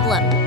problem.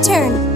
my turn.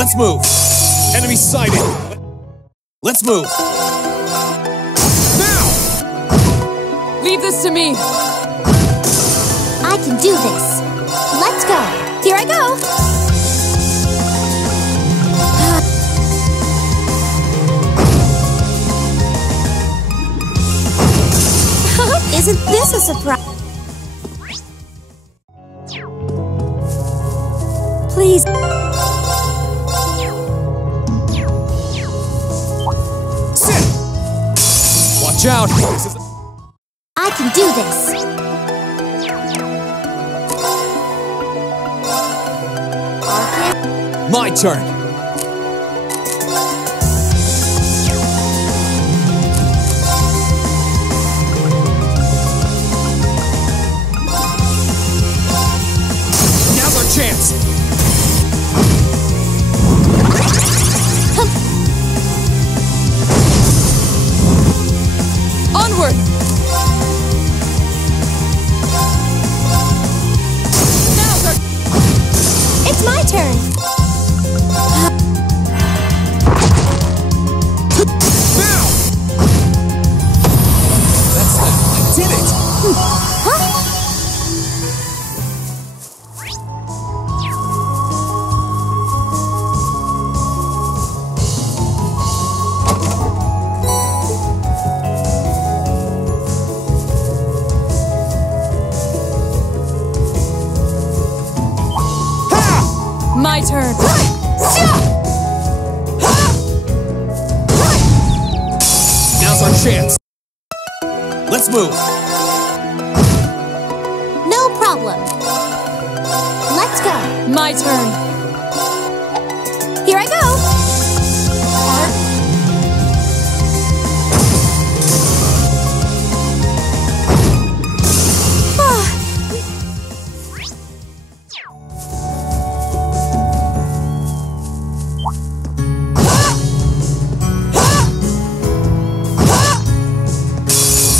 Let's move. Enemy sighted. Let's move. Now! Leave this to me. I can do this. Let's go. Here I go. Isn't this a surprise? Please. Sit! Watch out! I can do this. My turn! Now's our chance! Onward! Now's our... It's my turn. Now! That's it! I did it! Huh? My turn. Now's our chance! Let's move! No problem. Let's go. My turn. Here I go.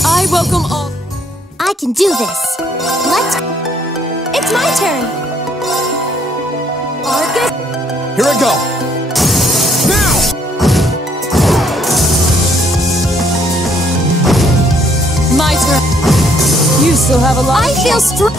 I welcome all... I can do this. Let's... It's my turn. Argus. Here I go! Now! My turn. You still have a lot. I feel strong.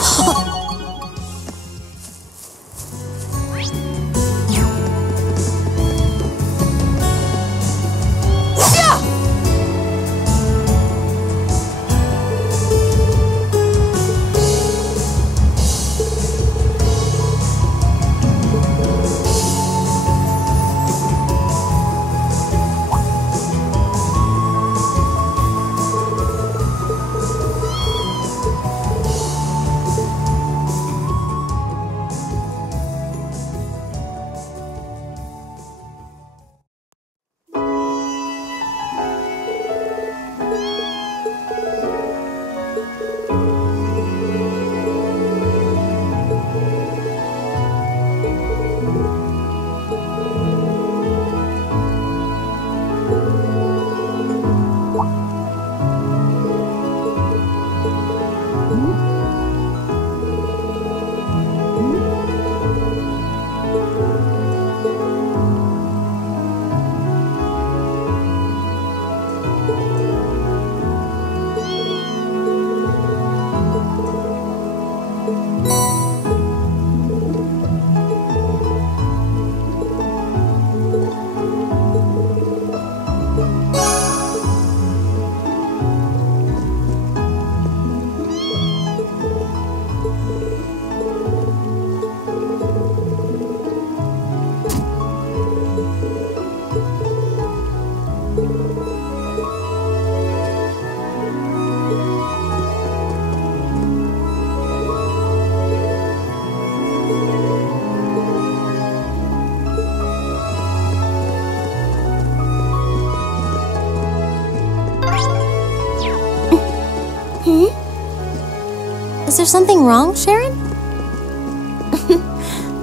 Is there something wrong, Sharon?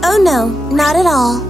Oh no, not at all.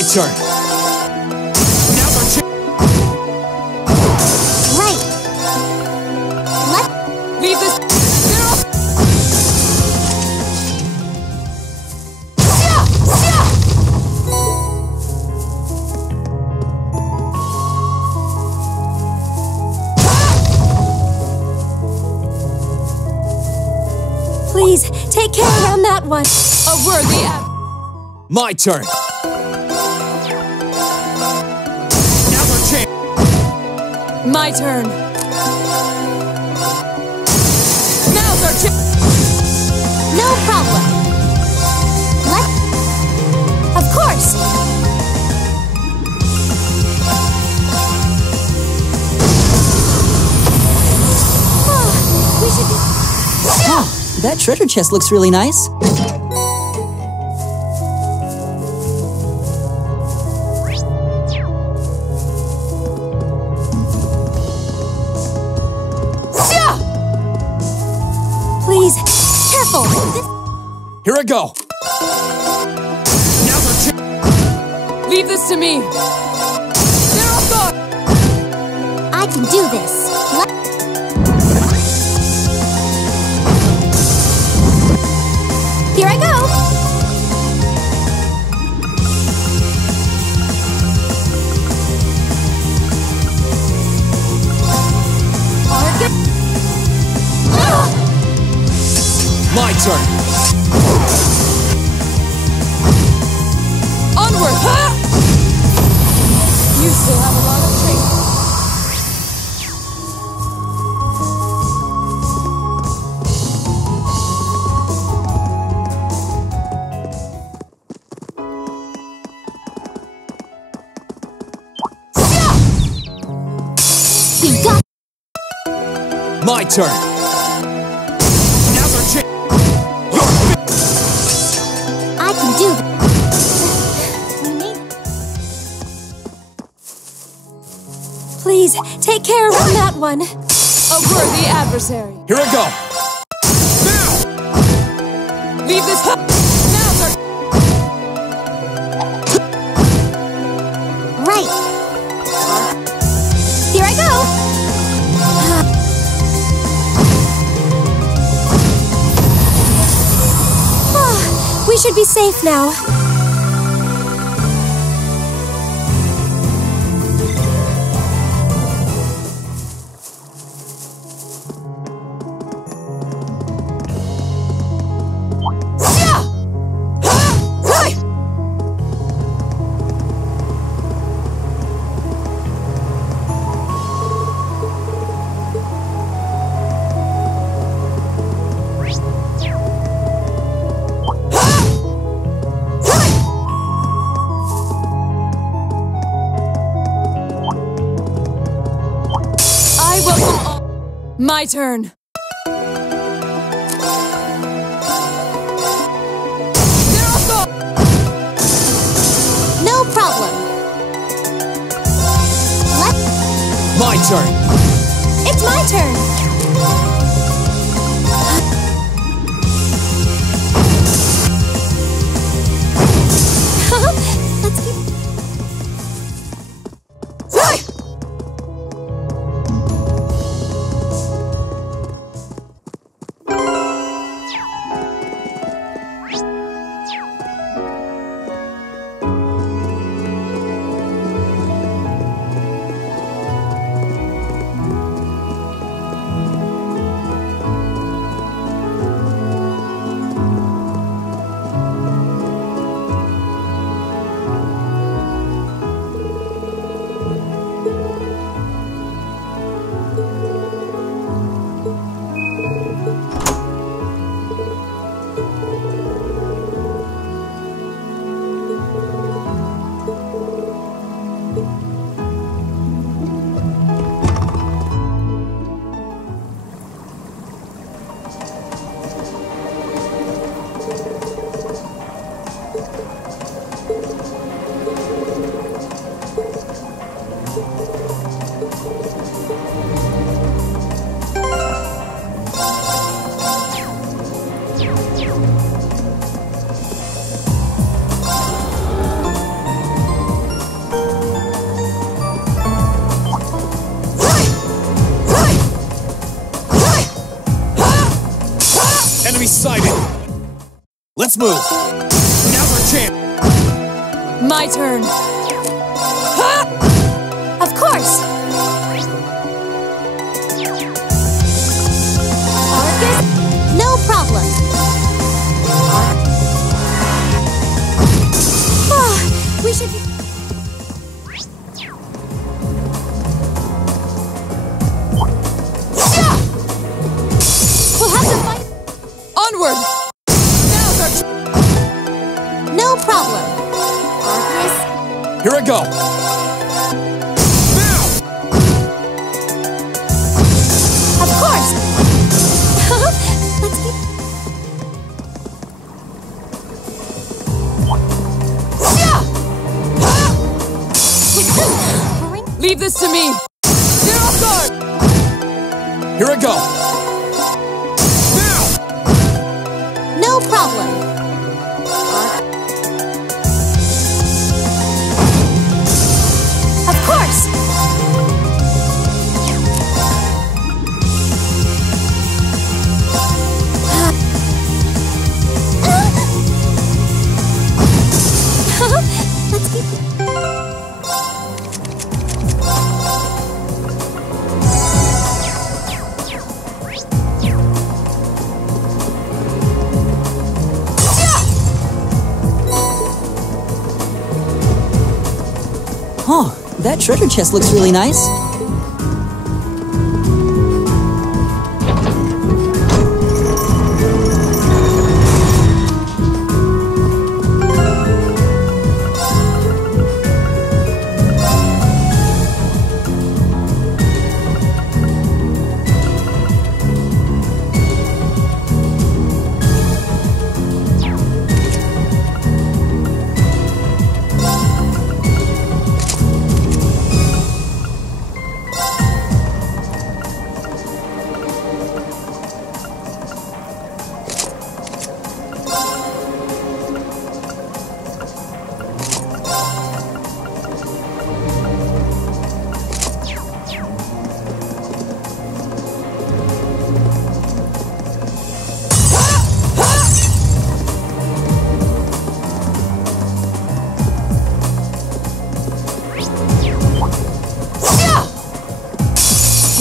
My turn. Now's our chance. Right. Leave this. Please, take care around that one. A worthy My turn. Now's our chance. My turn. Now's our chance. No problem. Of course. We should be... That treasure chest looks really nice. Please, careful. Here I go. Now's our chance. Leave this to me. There I go. I can do this. Here I go. My turn. Onward. Ha! You still have a lot of training. You got... My turn. Now's our chance. I can do this. Please, take care around that one. A worthy adversary. Here I go. Now. Leave this. Now's our. Right. Here I go. We should be safe now. My turn. No problem. My turn. It's my turn. Let's keep... Let's move. Now's our chance. My turn. Of course. Arcus? No problem. We should be... We'll have to fight... Onward! Now's our No problem. Arcus? Here I go. Now! Of course. Let's keep... Leave this to me! Get off guard! Here I go. Now! No problem. Of course. Let's keep... Huh, that treasure chest looks really nice.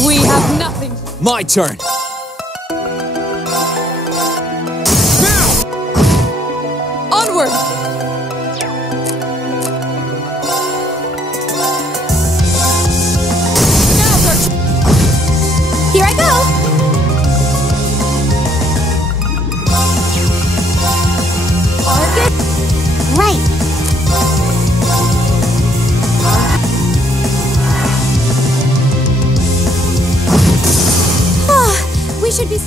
We have nothing! My turn. Now! Onward! Now's our Here I go. Arcus? Right. We should be...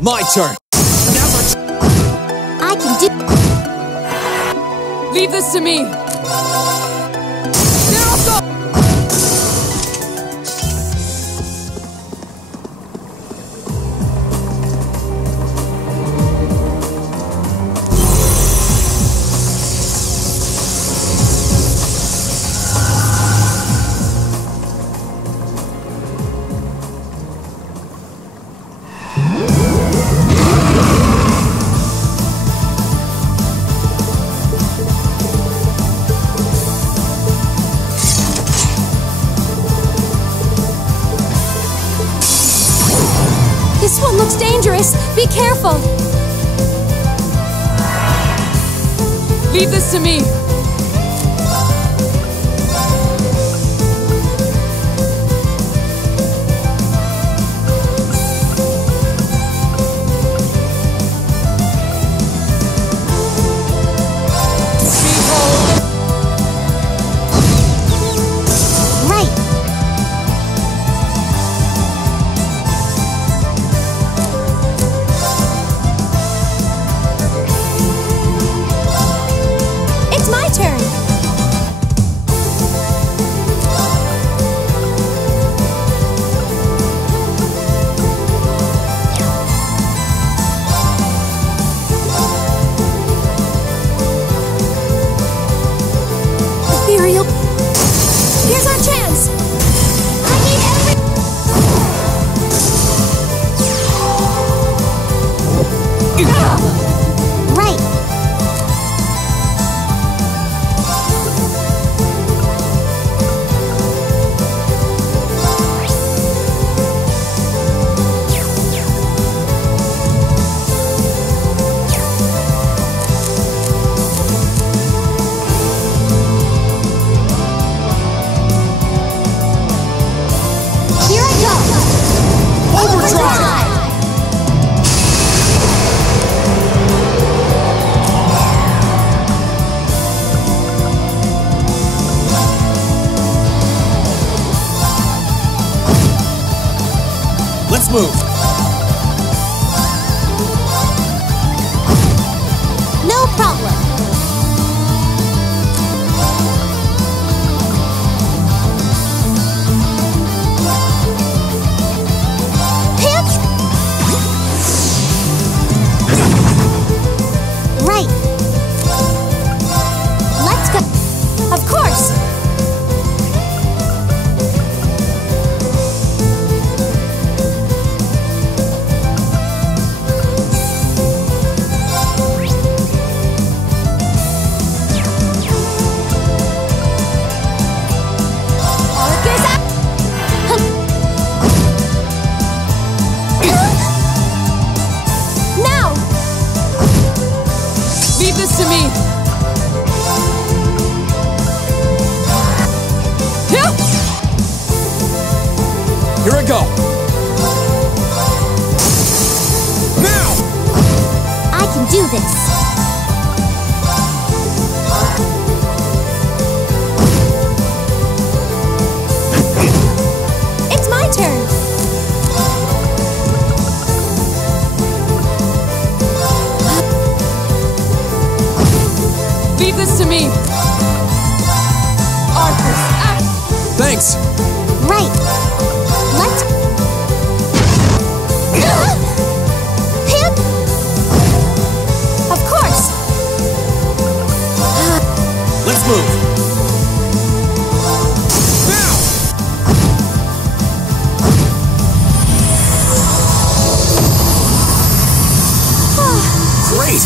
My turn. Now's our I can do... Leave this to me! Get off guard! This one looks dangerous. Be careful. Leave this to me! Behold! Right. It's my turn. Ethereal. move. No problem. Hip. Right. Let's go. Of course. All it goes up. Now. Leave this to me. Yep. Here I go. Now! I can do this. It's my turn. Leave this to me. Arthur, act. Thanks. Right. Let's. Hip. Of course. Let's move. Now! Great.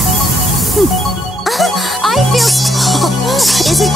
I feel. Is it?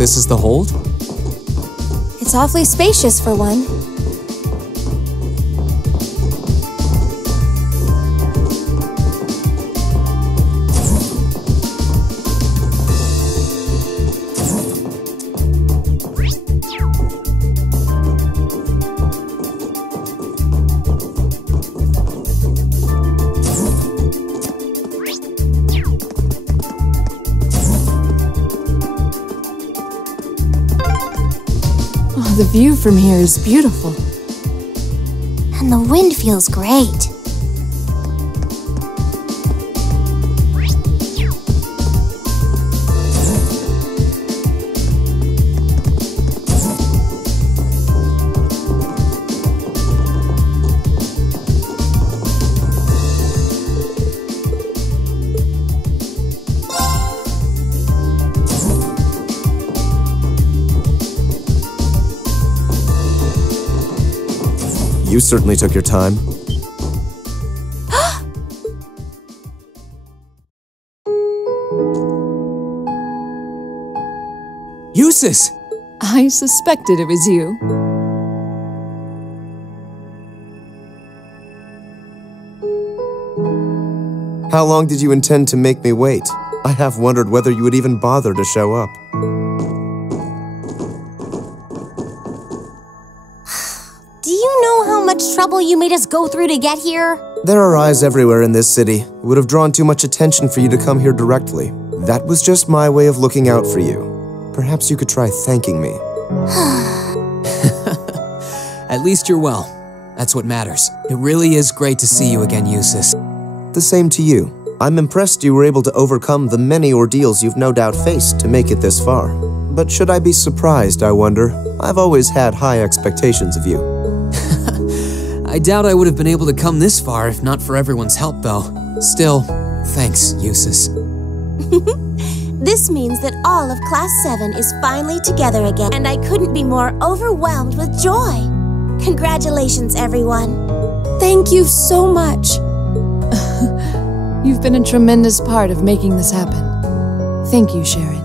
This is the hold? It's awfully spacious for one. The view from here is beautiful. And the wind feels great. You certainly took your time. Eustace! I suspected it was you. How long did you intend to make me wait? I have wondered whether you would even bother to show up. Do you know how much trouble you made us go through to get here? There are eyes everywhere in this city. It would have drawn too much attention for you to come here directly. That was just my way of looking out for you. Perhaps you could try thanking me. At least you're well. That's what matters. It really is great to see you again, Eustace. The same to you. I'm impressed you were able to overcome the many ordeals you've no doubt faced to make it this far. But should I be surprised, I wonder? I've always had high expectations of you. I doubt I would have been able to come this far if not for everyone's help, though. Still, thanks, Eustace. This means that all of Class 7 is finally together again, and I couldn't be more overwhelmed with joy. Congratulations, everyone. Thank you so much. You've been a tremendous part of making this happen. Thank you, Sharon.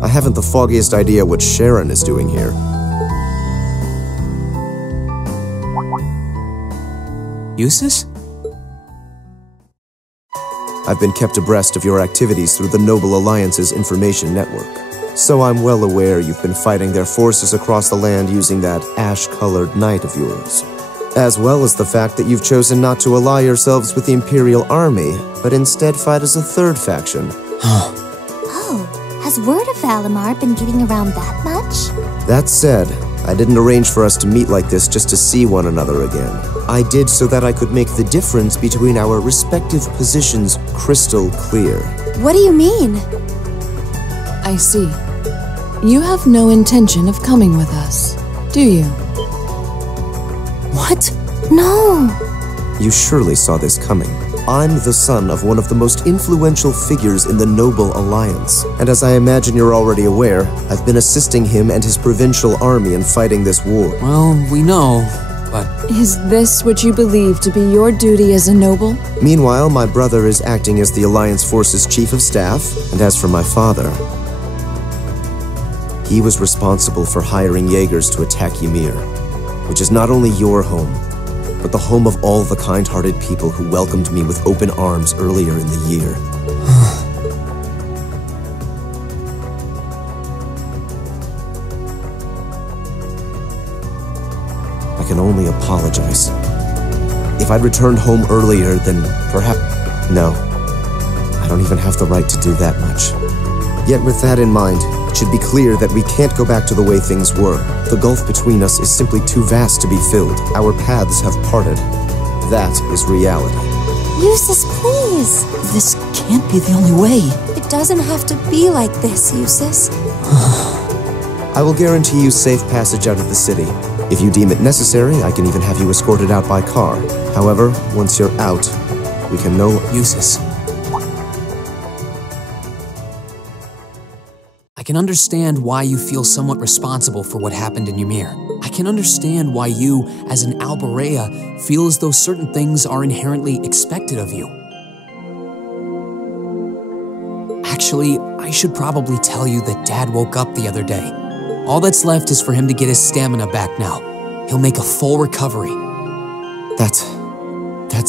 I haven't the foggiest idea what Sharon is doing here. Eustace? I've been kept abreast of your activities through the Noble Alliance's information network. So I'm well aware you've been fighting their forces across the land using that ash-colored knight of yours. As well as the fact that you've chosen not to ally yourselves with the Imperial Army, but instead fight as a third faction. Oh, has word of Valimar been getting around that much? That said, I didn't arrange for us to meet like this just to see one another again. I did so that I could make the difference between our respective positions crystal clear. What do you mean? I see. You have no intention of coming with us, do you? What? No. You surely saw this coming. I'm the son of one of the most influential figures in the Noble Alliance, and as I imagine you're already aware, I've been assisting him and his provincial army in fighting this war. Well, we know, but... Is this what you believe to be your duty as a noble? Meanwhile, my brother is acting as the Alliance Force's chief of staff, and as for my father, he was responsible for hiring Jaegers to attack Ymir, which is not only your home, but the home of all the kind-hearted people who welcomed me with open arms earlier in the year. I can only apologize. If I'd returned home earlier, then perhaps... No. I don't even have the right to do that much. Yet with that in mind, it should be clear that we can't go back to the way things were. The gulf between us is simply too vast to be filled. Our paths have parted. That is reality. Eustace, please. This can't be the only way. It doesn't have to be like this, Eustace. I will guarantee you safe passage out of the city. If you deem it necessary, I can even have you escorted out by car. However, once you're out, we can no... Eustace. I can understand why you feel somewhat responsible for what happened in Ymir. I can understand why you, as an Alberea, feel as though certain things are inherently expected of you. Actually, I should probably tell you that Dad woke up the other day. All that's left is for him to get his stamina back now. He'll make a full recovery. That's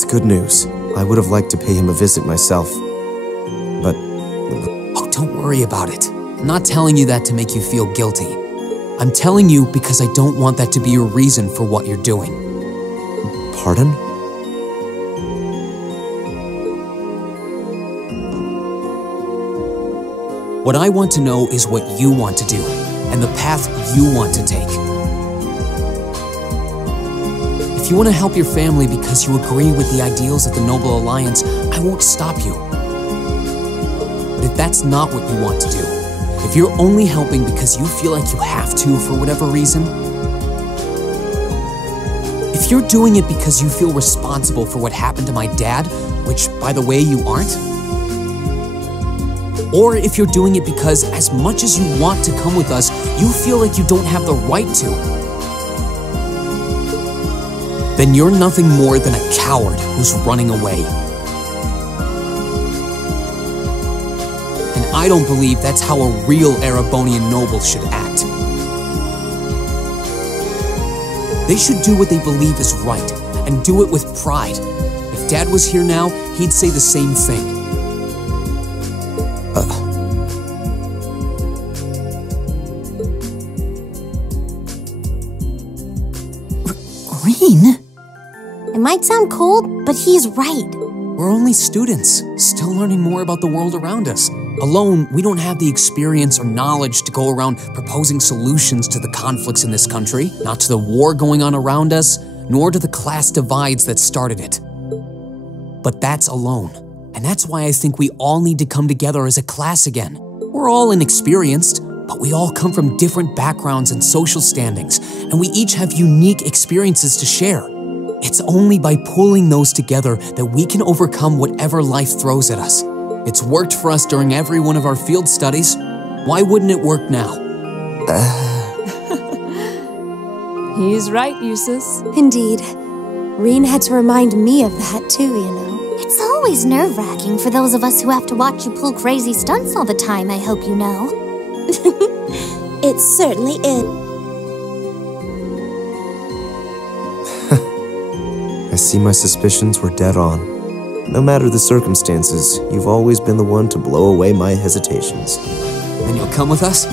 good news. I would have liked to pay him a visit myself. But... Oh, don't worry about it. I'm not telling you that to make you feel guilty. I'm telling you because I don't want that to be your reason for what you're doing. Pardon? What I want to know is what you want to do, and the path you want to take. If you want to help your family because you agree with the ideals of the Noble Alliance, I won't stop you. But if that's not what you want to do, if you're only helping because you feel like you have to for whatever reason, if you're doing it because you feel responsible for what happened to my dad, which, by the way, you aren't, or if you're doing it because as much as you want to come with us, you feel like you don't have the right to, then you're nothing more than a coward who's running away. And I don't believe that's how a real Erebonian noble should act. They should do what they believe is right, and do it with pride. If Dad was here now, he'd say the same thing. Rean? It might sound cold, but he's right. We're only students, still learning more about the world around us. Alone, we don't have the experience or knowledge to go around proposing solutions to the conflicts in this country, not to the war going on around us, nor to the class divides that started it. But that's alone. And that's why I think we all need to come together as a class again. We're all inexperienced, but we all come from different backgrounds and social standings, and we each have unique experiences to share. It's only by pulling those together that we can overcome whatever life throws at us. It's worked for us during every one of our field studies. Why wouldn't it work now? He's right, Eustace. Indeed. Rean had to remind me of that too, you know. It's always nerve-wracking for those of us who have to watch you pull crazy stunts all the time, I hope you know. It certainly is. I see my suspicions were dead on. No matter the circumstances, you've always been the one to blow away my hesitations. Then you'll come with us?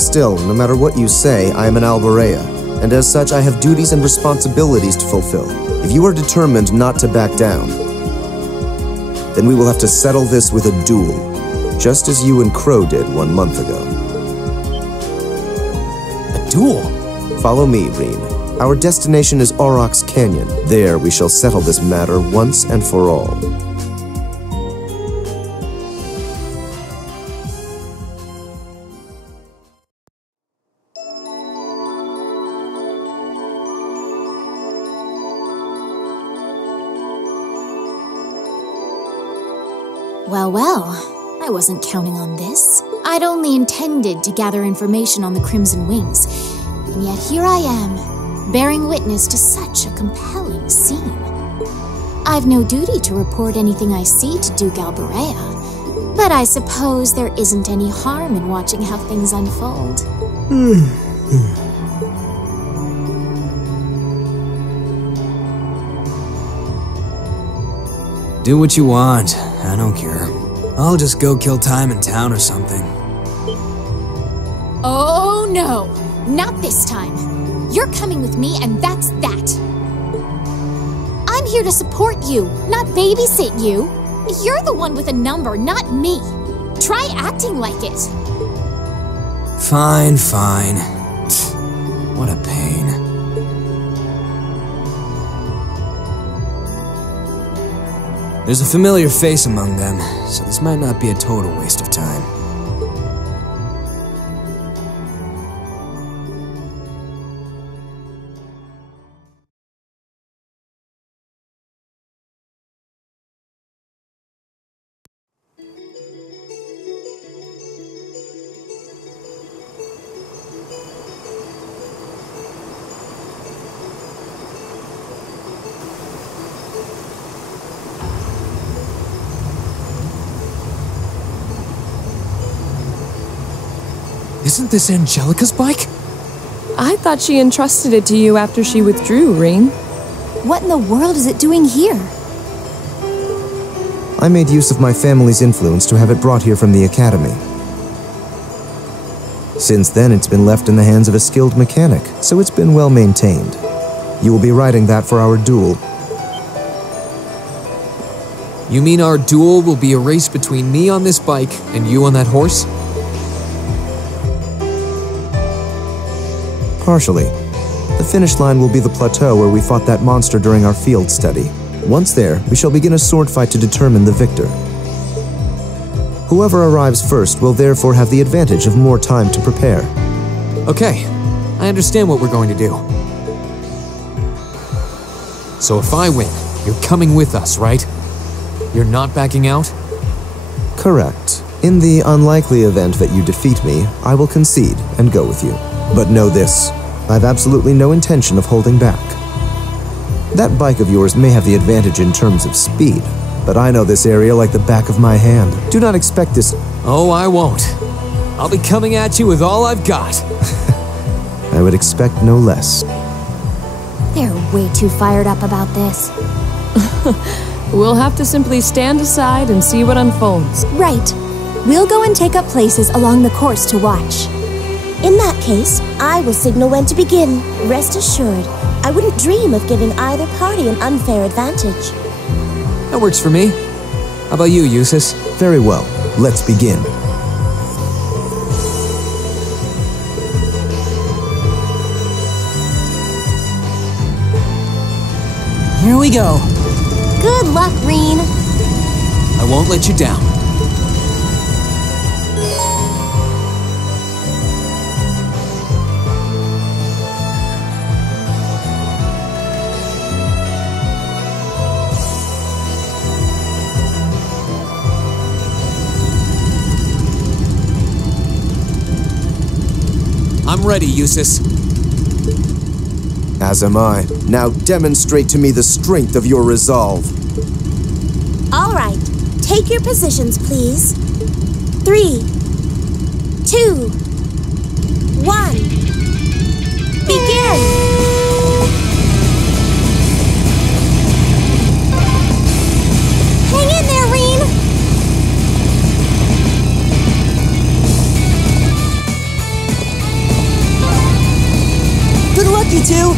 Still, no matter what you say, I am an Alborea, and as such I have duties and responsibilities to fulfill. If you are determined not to back down, then we will have to settle this with a duel, just as you and Crow did 1 month ago. A duel? Follow me, Rean. Our destination is Aurochs Canyon. There we shall settle this matter once and for all. Well, I wasn't counting on this. I'd only intended to gather information on the Crimson Wings, and yet here I am, bearing witness to such a compelling scene. I've no duty to report anything I see to Duke Alborea, but I suppose there isn't any harm in watching how things unfold. Do what you want. I don't care. I'll just go kill time in town or something. Oh no, not this time. You're coming with me and that's that. I'm here to support you, not babysit you. You're the one with a number, not me. Try acting like it. Fine, fine. What a pain. There's a familiar face among them, so this might not be a total waste of time. Isn't this Angelica's bike? I thought she entrusted it to you after she withdrew, Rean. What in the world is it doing here? I made use of my family's influence to have it brought here from the academy. Since then, it's been left in the hands of a skilled mechanic, so it's been well maintained. You will be riding that for our duel. You mean our duel will be a race between me on this bike and you on that horse? Partially. The finish line will be the plateau where we fought that monster during our field study. Once there, we shall begin a sword fight to determine the victor. Whoever arrives first will therefore have the advantage of more time to prepare. Okay, I understand what we're going to do. So if I win, you're coming with us, right? You're not backing out? Correct. In the unlikely event that you defeat me, I will concede and go with you. But know this, I've absolutely no intention of holding back. That bike of yours may have the advantage in terms of speed, but I know this area like the back of my hand. Do not expect this— Oh, I won't. I'll be coming at you with all I've got. I would expect no less. They're way too fired up about this. We'll have to simply stand aside and see what unfolds. Right. We'll go and take up places along the course to watch. In that case, I will signal when to begin. Rest assured, I wouldn't dream of giving either party an unfair advantage. That works for me. How about you, Eustace? Very well. Let's begin. Here we go. Good luck, Rean. I won't let you down. I'm ready, Eustace. As am I. Now demonstrate to me the strength of your resolve. All right. Take your positions, please. 3, 2, 1. Begin! Hang in there, Rean! Good luck, you two!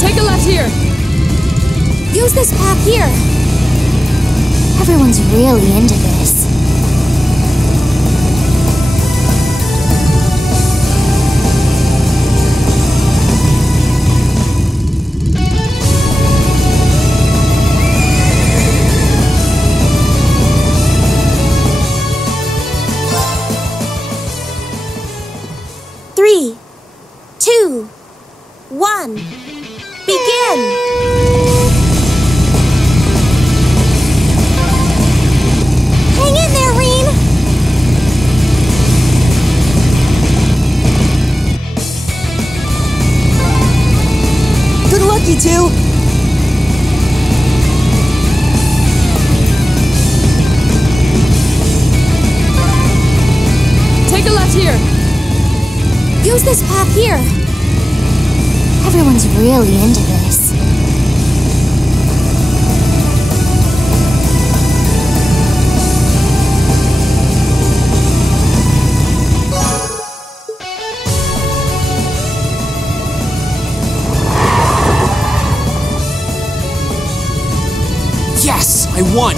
Take a left here. Use this path here. Everyone's really into this. Three, 2, 1. Begin! Hang in there, Rean! Good luck, you two! Take a left here. Use this path here. Everyone's really into this. Yes, I won!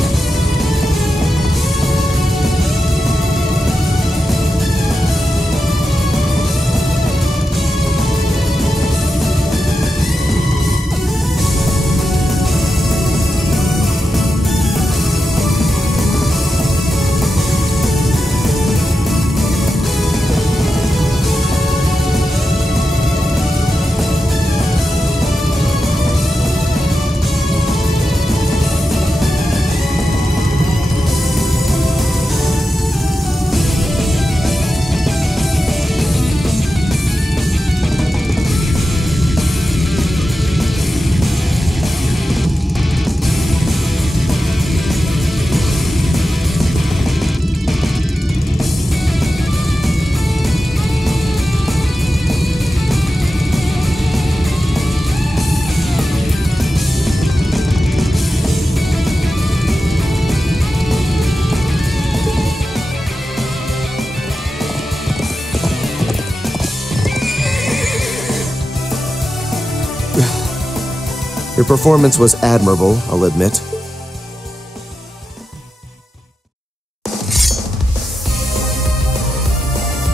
Your performance was admirable, I'll admit.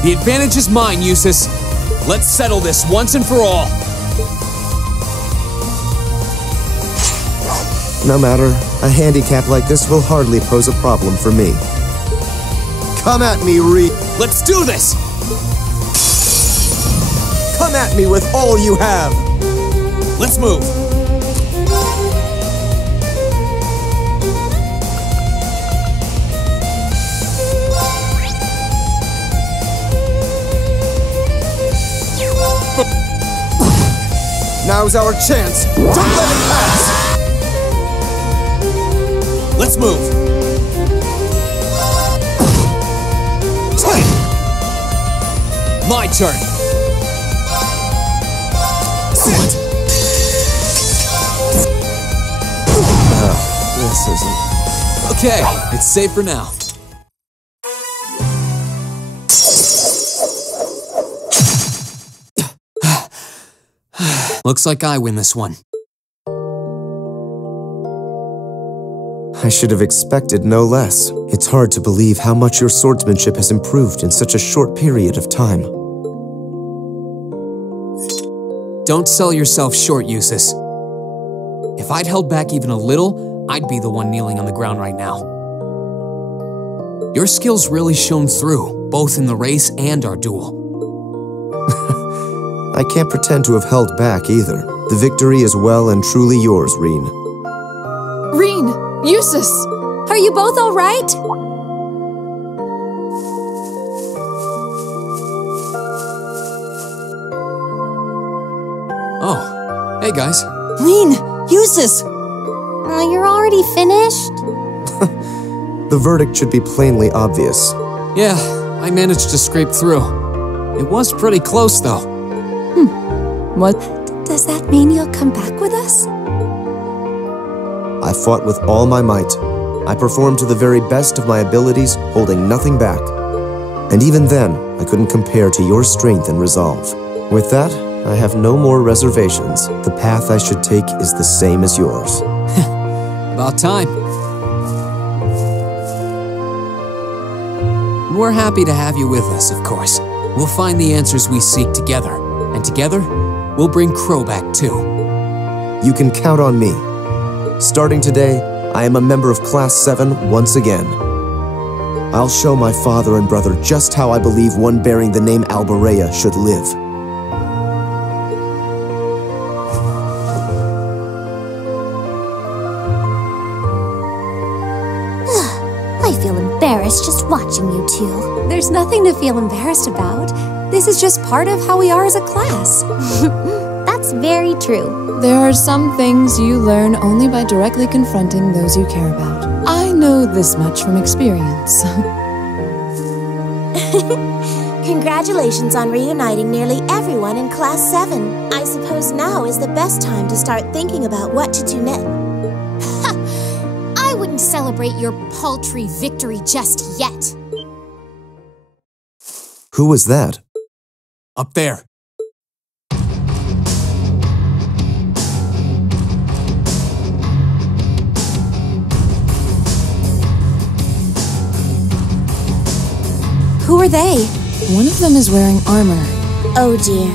The advantage is mine, Eustace. Let's settle this once and for all. No matter, a handicap like this will hardly pose a problem for me. Come at me, Reed. Let's do this! Come at me with all you have. Let's move. Now's our chance. Don't let it pass. Let's move. My turn. This isn't... Okay, it's safe for now. Looks like I win this one. I should have expected no less. It's hard to believe how much your swordsmanship has improved in such a short period of time. Don't sell yourself short, Eustace. If I'd held back even a little, I'd be the one kneeling on the ground right now. Your skills really shone through, both in the race and our duel. I can't pretend to have held back either. The victory is well and truly yours, Reen. Reen! Eustace! Are you both all right? Oh, hey guys. Reen! Eustace! You're already finished? The verdict should be plainly obvious. Yeah, I managed to scrape through. It was pretty close though. What? Does that mean you'll come back with us? I fought with all my might. I performed to the very best of my abilities, holding nothing back. And even then, I couldn't compare to your strength and resolve. With that, I have no more reservations. The path I should take is the same as yours. About time. We're happy to have you with us, of course. We'll find the answers we seek together. And together, we'll bring Crow back too. You can count on me. Starting today, I am a member of Class 7 once again. I'll show my father and brother just how I believe one bearing the name Albarea should live. I feel embarrassed just watching you two. There's nothing to feel embarrassed about. This is just part of how we are as a class. That's very true. There are some things you learn only by directly confronting those you care about. I know this much from experience. Congratulations on reuniting nearly everyone in Class 7. I suppose now is the best time to start thinking about what to do next. I wouldn't celebrate your paltry victory just yet. Who was that? Up there. Who are they? One of them is wearing armor. Oh dear.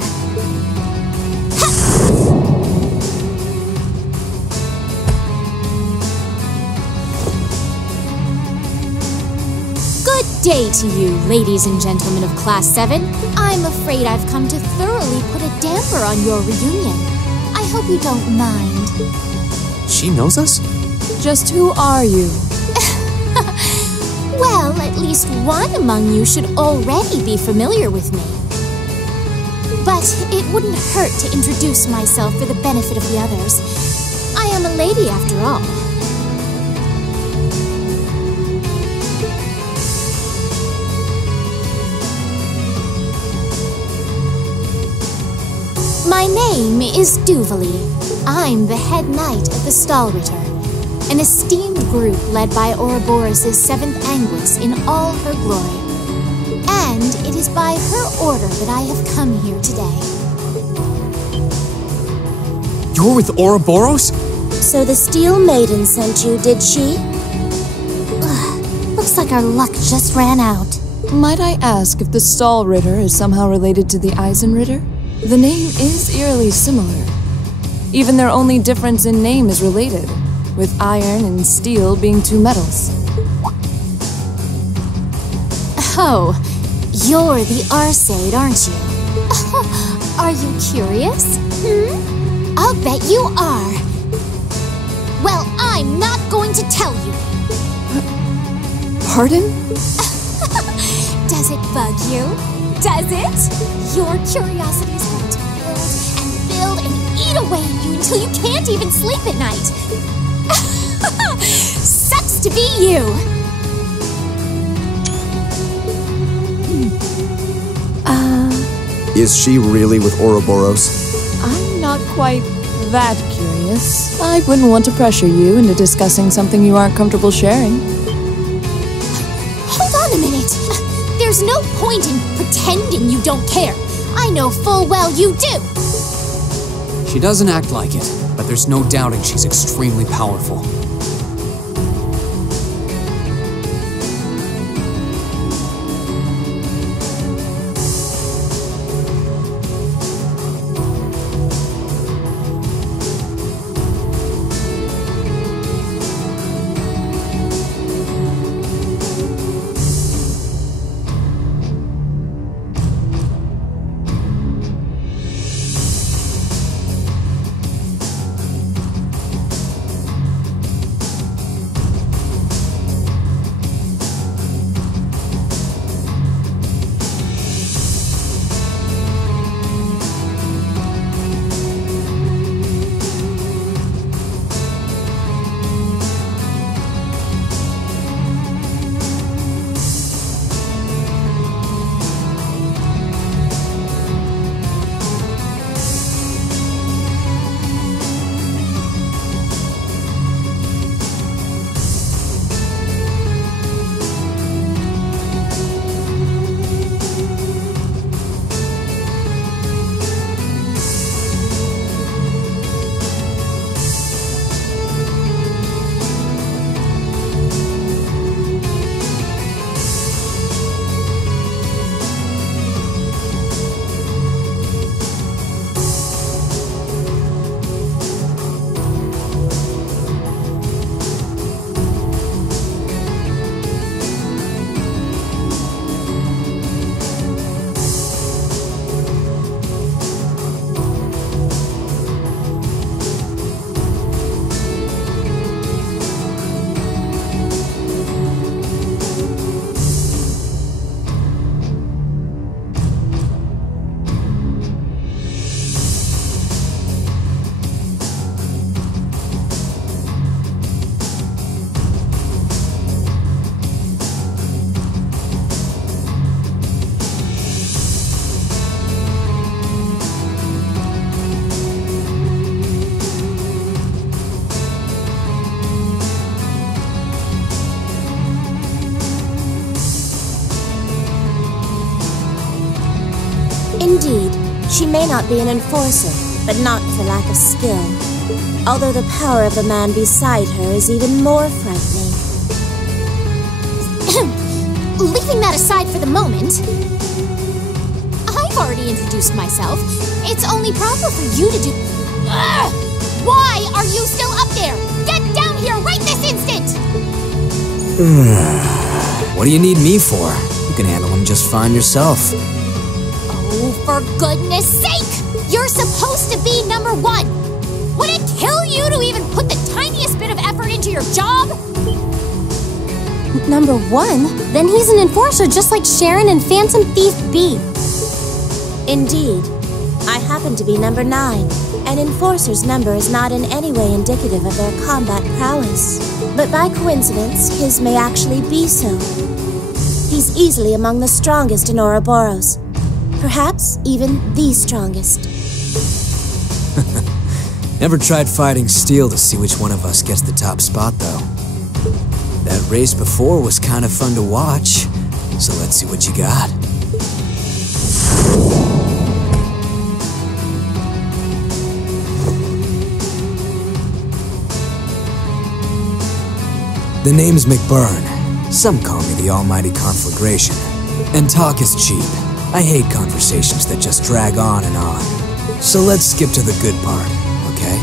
Good day to you, ladies and gentlemen of Class 7. I'm afraid I've come to thoroughly put a damper on your reunion. I hope you don't mind. She knows us? Just who are you? Well, at least one among you should already be familiar with me. But it wouldn't hurt to introduce myself for the benefit of the others. I am a lady after all. My name is Duvalie. I'm the head knight of the Stahlritter, an esteemed group led by Ouroboros' 7th Anguis in all her glory. And it is by her order that I have come here today. You're with Ouroboros? So the Steel Maiden sent you, did she? Looks like our luck just ran out. Might I ask if the Stahlritter is somehow related to the Eisenritter? The name is eerily similar. Even their only difference in name is related, with iron and steel being two metals. Oh, you're the Arseid, aren't you? Are you curious? I'll bet you are. Well, I'm not going to tell you. Pardon? Does it bug you? Does it? Your curiosity is going to build and eat away at you until you can't even sleep at night. Sucks to be you. Is she really with Ouroboros? I'm not quite that curious. I wouldn't want to pressure you into discussing something you aren't comfortable sharing. Hold on a minute. There's no point in pretending you don't care. I know full well you do. She doesn't act like it, but there's no doubting she's extremely powerful. Indeed, she may not be an enforcer, but not for lack of skill. Although the power of the man beside her is even more frightening. Leaving that aside for the moment, I've already introduced myself. It's only proper for you to do... Ugh! Why are you still up there? Get down here right this instant! What do you need me for? You can handle them just fine yourself. Oh, for goodness sake! You're supposed to be number one! Would it kill you to even put the tiniest bit of effort into your job? Number one? Then he's an enforcer just like Sharon and Phantom Thief B. Indeed. I happen to be number 9. An enforcer's number is not in any way indicative of their combat prowess. But by coincidence, his may actually be so. He's easily among the strongest in Ouroboros. Perhaps even the strongest. Never tried fighting steel to see which one of us gets the top spot, though. That race before was kind of fun to watch, so let's see what you got. The name's McBurn. Some call me the almighty conflagration. And talk is cheap. I hate conversations that just drag on and on. So let's skip to the good part, okay?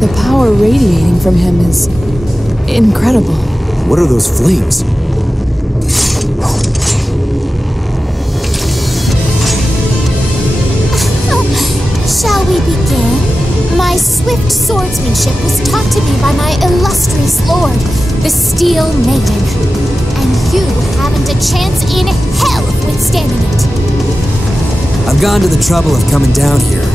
The power radiating from him is incredible. What are those flames? Shall we begin? My swift swordsmanship was taught to me by my illustrious lord, the Steel Maiden. And you haven't a chance in hell of withstanding it. I've gone to the trouble of coming down here.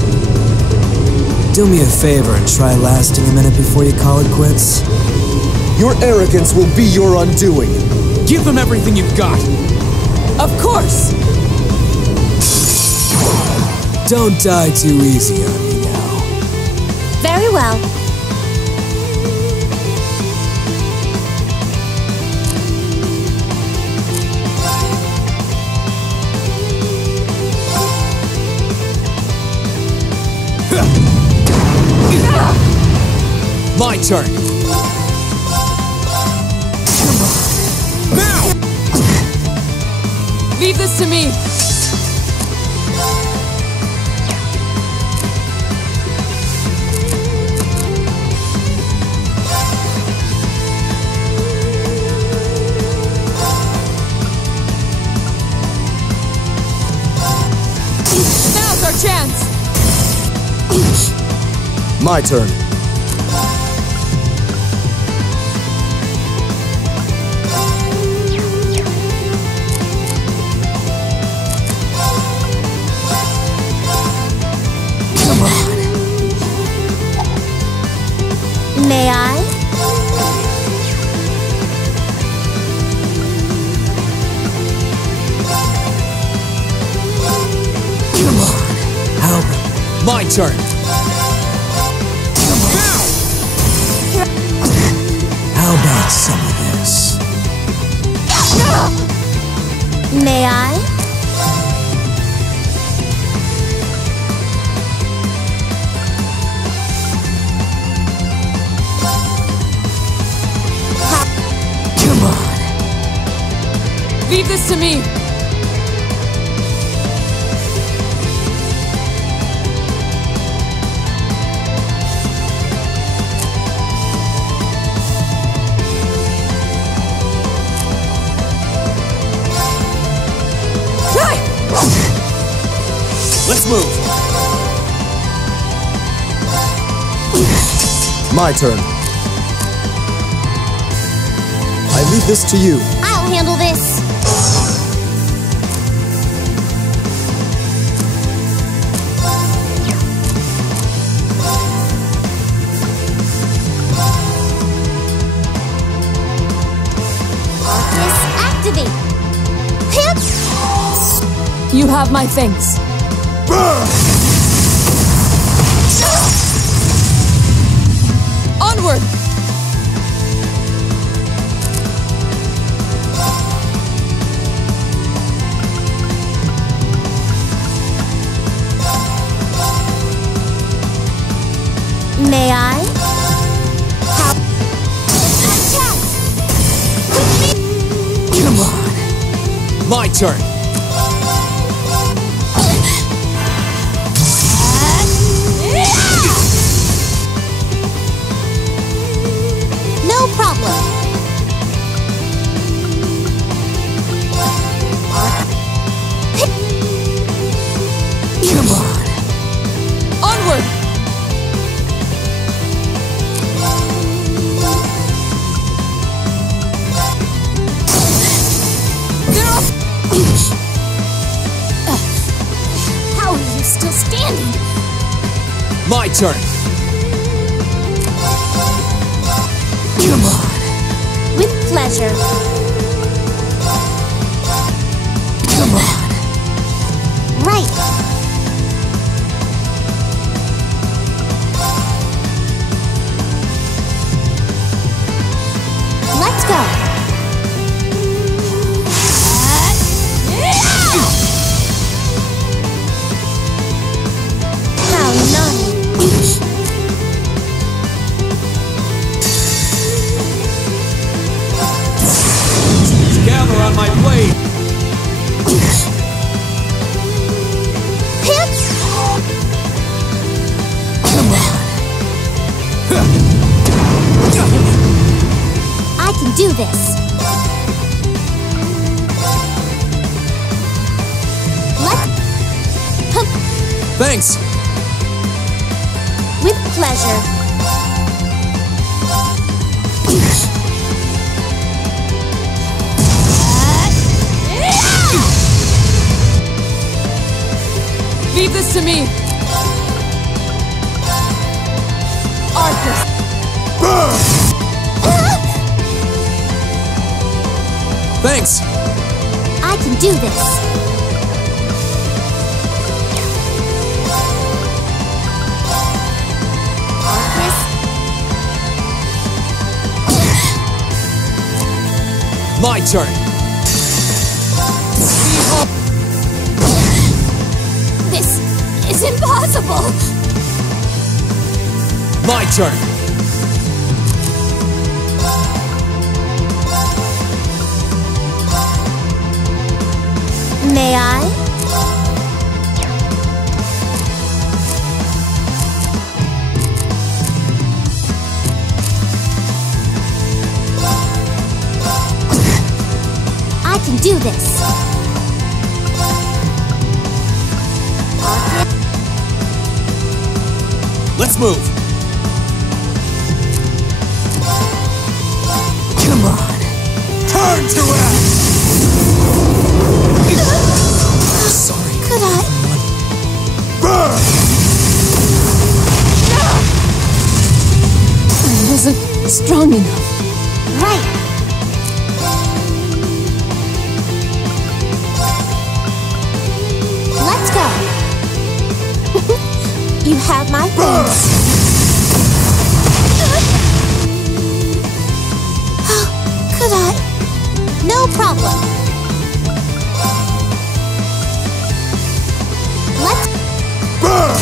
Do me a favor and try lasting a minute before you call it quits. Your arrogance will be your undoing. Give them everything you've got. Of course! Don't die too easy on me now. Very well. My turn. Now! Leave this to me! Now's our chance! My turn. May I? Come on, help me. My turn. Now! How about some of this? May I? Come on. Leave this to me! Let's move. My turn. I leave this to you. I'll handle this. Arcus, activate. Pip! You have my thanks. Onward! May I? How? Come on. My turn. No problem. Come on. Onward! They're off! How are you still standing? My turn. Come on. With pleasure. Come on. Right. Let's go. How on my blade! I can do this. Thanks! With pleasure. Leave this to me! Arthas! Thanks! I can do this. My turn! This is impossible! My turn! May I? I can do this. Let's move! Come on. Turn to ash! Sorry. Could I? Burn! I wasn't strong enough. Right. Let's go. You have my thanks. Could I? No problem. Let's Burn!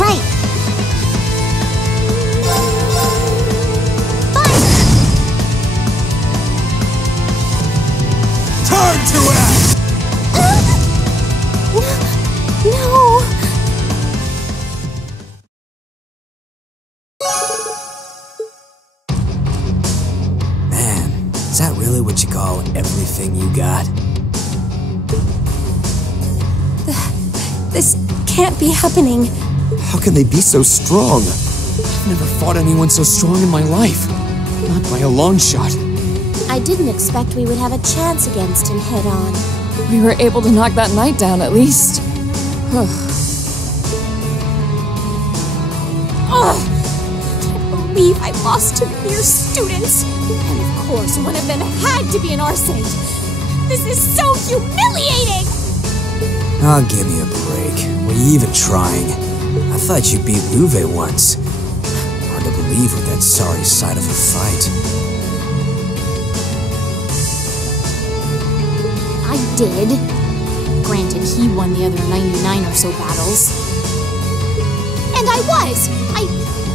right. Fire. Turn to ash! No. Man, is that really what you call everything you got? This can't be happening. How can they be so strong? I've never fought anyone so strong in my life. Not by a long shot. I didn't expect we would have a chance against him head on. We were able to knock that knight down at least. Ugh! I can't believe I lost to mere students! And of course, one of them had to be an Arsate! This is so humiliating! I'll give you a break. Were you even trying? I thought you beat Luve once. Hard to believe with that sorry side of a fight. I did. Granted, he won the other 99 or so battles. And I was! I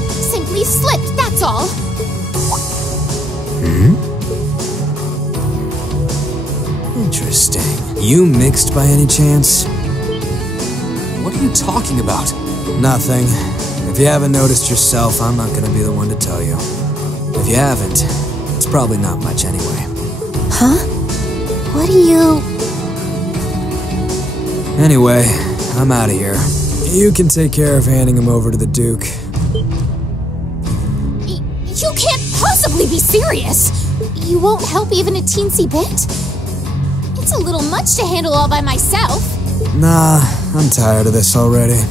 simply slipped, that's all! Interesting. You mixed by any chance? What are you talking about? Nothing. If you haven't noticed yourself, I'm not gonna be the one to tell you. If you haven't, it's probably not much anyway. Huh? What do you... Anyway, I'm out of here. You can take care of handing him over to the Duke. You can't possibly be serious! You won't help even a teensy bit? It's a little much to handle all by myself. Nah, I'm tired of this already.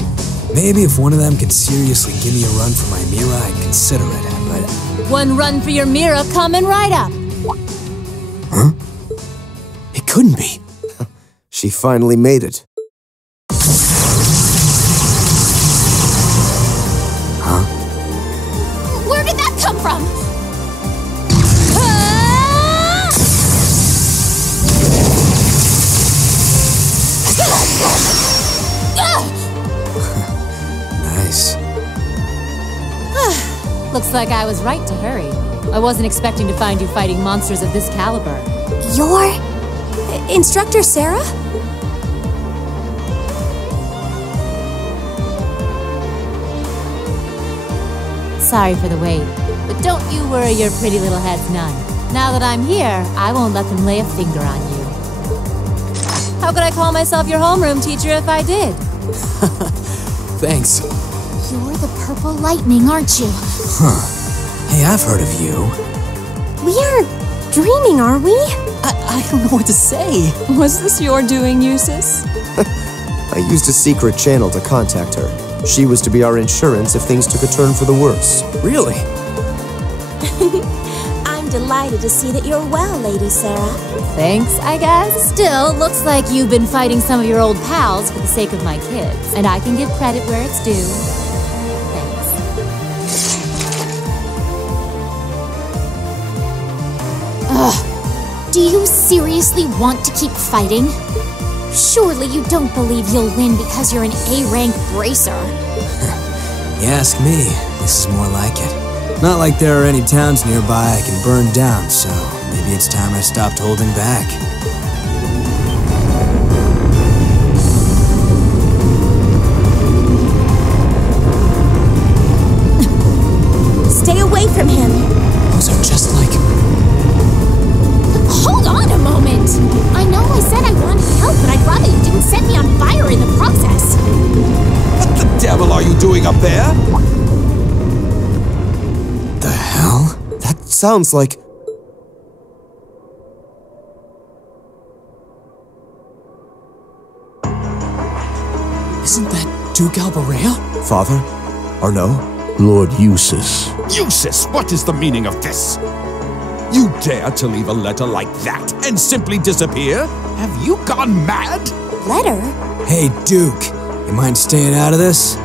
Maybe if one of them could seriously give me a run for my Mira, I'd consider it, but... One run for your Mira coming right up. Huh? It couldn't be. She finally made it. Huh? Where did that come from? Nice. Looks like I was right to hurry. I wasn't expecting to find you fighting monsters of this caliber. You're... Instructor Sarah? Sorry for the wait, but don't you worry your pretty little heads none. Now that I'm here, I won't let them lay a finger on you. How could I call myself your homeroom teacher if I did? Thanks. You're the Purple Lightning, aren't you? Huh. Hey, I've heard of you. We aren't dreaming, are we? I don't know what to say. Was this your doing, Eustace? I used a secret channel to contact her. She was to be our insurance if things took a turn for the worse. Really? I'm delighted to see that you're well, Lady Sarah. Thanks, I guess. Still, looks like you've been fighting some of your old pals for the sake of my kids, and I can give credit where it's due. Thanks. Ugh. Do you seriously want to keep fighting? Surely you don't believe you'll win because you're an A-rank bracer. You ask me, this is more like it. Not like there are any towns nearby I can burn down, so maybe it's time I stopped holding back. Stay away from him. Those are just like... Hold on a moment! I know I said I wanted to help, but I'd rather you didn't set me on fire in the process. What the devil are you doing up there? The hell? That sounds like... Isn't that Duke Albarea? Father? Arno? Lord Eustace. Eustace, what is the meaning of this? You dare to leave a letter like that and simply disappear? Have you gone mad? Letter? Hey, Duke, you mind staying out of this?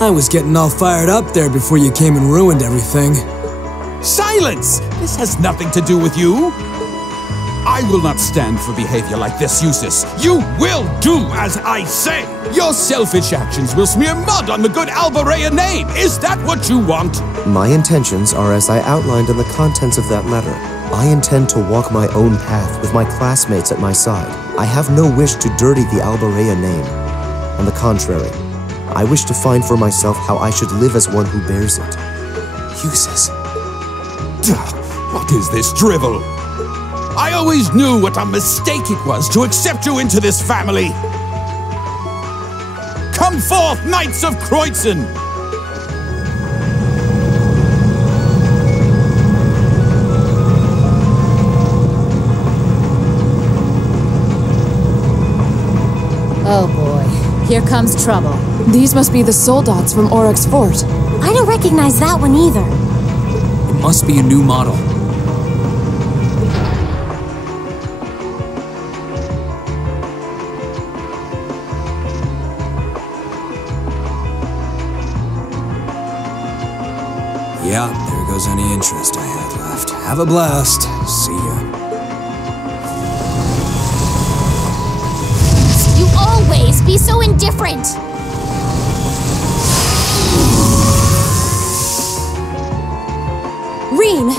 I was getting all fired up there before you came and ruined everything. Silence! This has nothing to do with you. I will not stand for behavior like this, Eustace. You will do as I say. Your selfish actions will smear mud on the good Albarea name. Is that what you want? My intentions are as I outlined in the contents of that letter. I intend to walk my own path with my classmates at my side. I have no wish to dirty the Albarea name. On the contrary, I wish to find for myself how I should live as one who bears it. Eustace. What is this drivel? I always knew what a mistake it was to accept you into this family. Come forth, Knights of Kreutzen! Oh boy, here comes trouble. These must be the soldats from Oryx Fort. I don't recognize that one either. It must be a new model. Yeah, there goes any interest I had left. Have a blast. See ya. You always be so indifferent! Rean!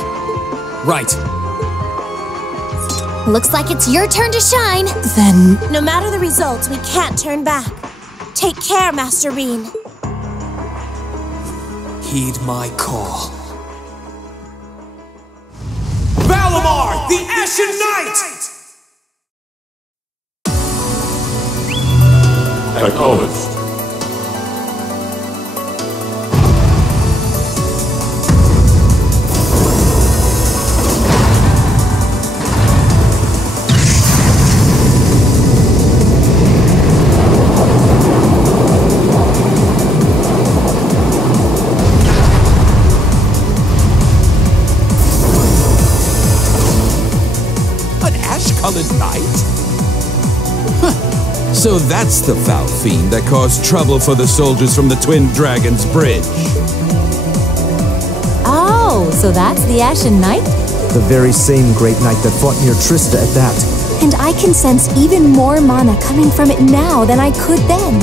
Right. Looks like it's your turn to shine. Then No matter the results, we can't turn back. Take care, Master Rean. Heed my call. Valimar, the Ashen Knight! Acknowledged. Ash-colored knight? Huh. So that's the foul fiend that caused trouble for the soldiers from the Twin Dragons Bridge. Oh, so that's the Ashen Knight? The very same great knight that fought near Trista at that. And I can sense even more mana coming from it now than I could then.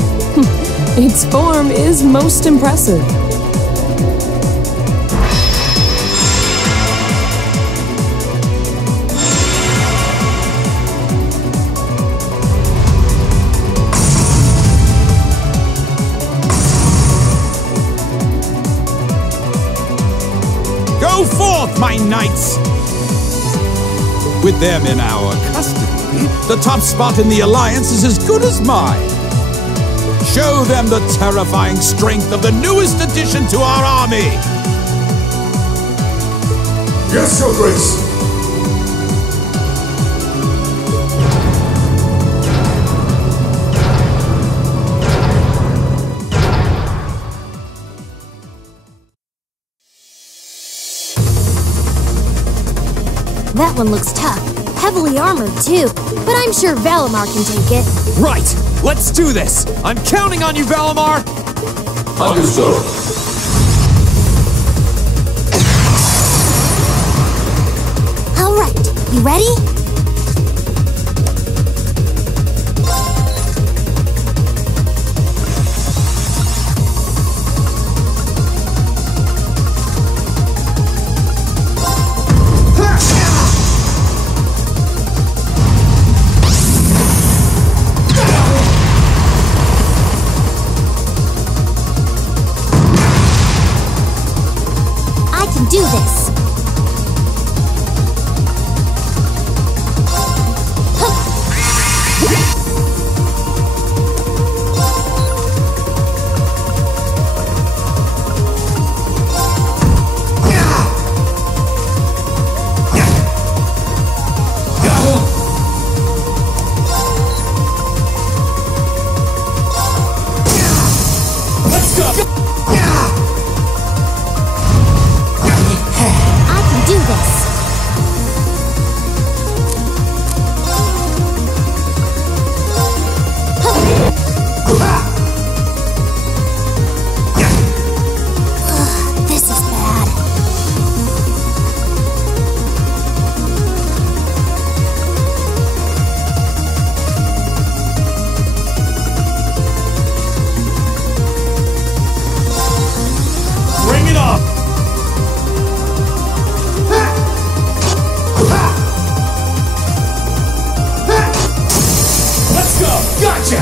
its form is most impressive. Go forth, my knights! With them in our custody, the top spot in the Alliance is as good as mine. Show them the terrifying strength of the newest addition to our army! Yes, Your Grace! That one looks tough. Heavily armored, too. But I'm sure Valimar can take it. Right! Let's do this! I'm counting on you, Valimar! Understood. All right, you ready? Do this. Let's go! Do this. This is bad. Bring it up! Let's go! Gotcha!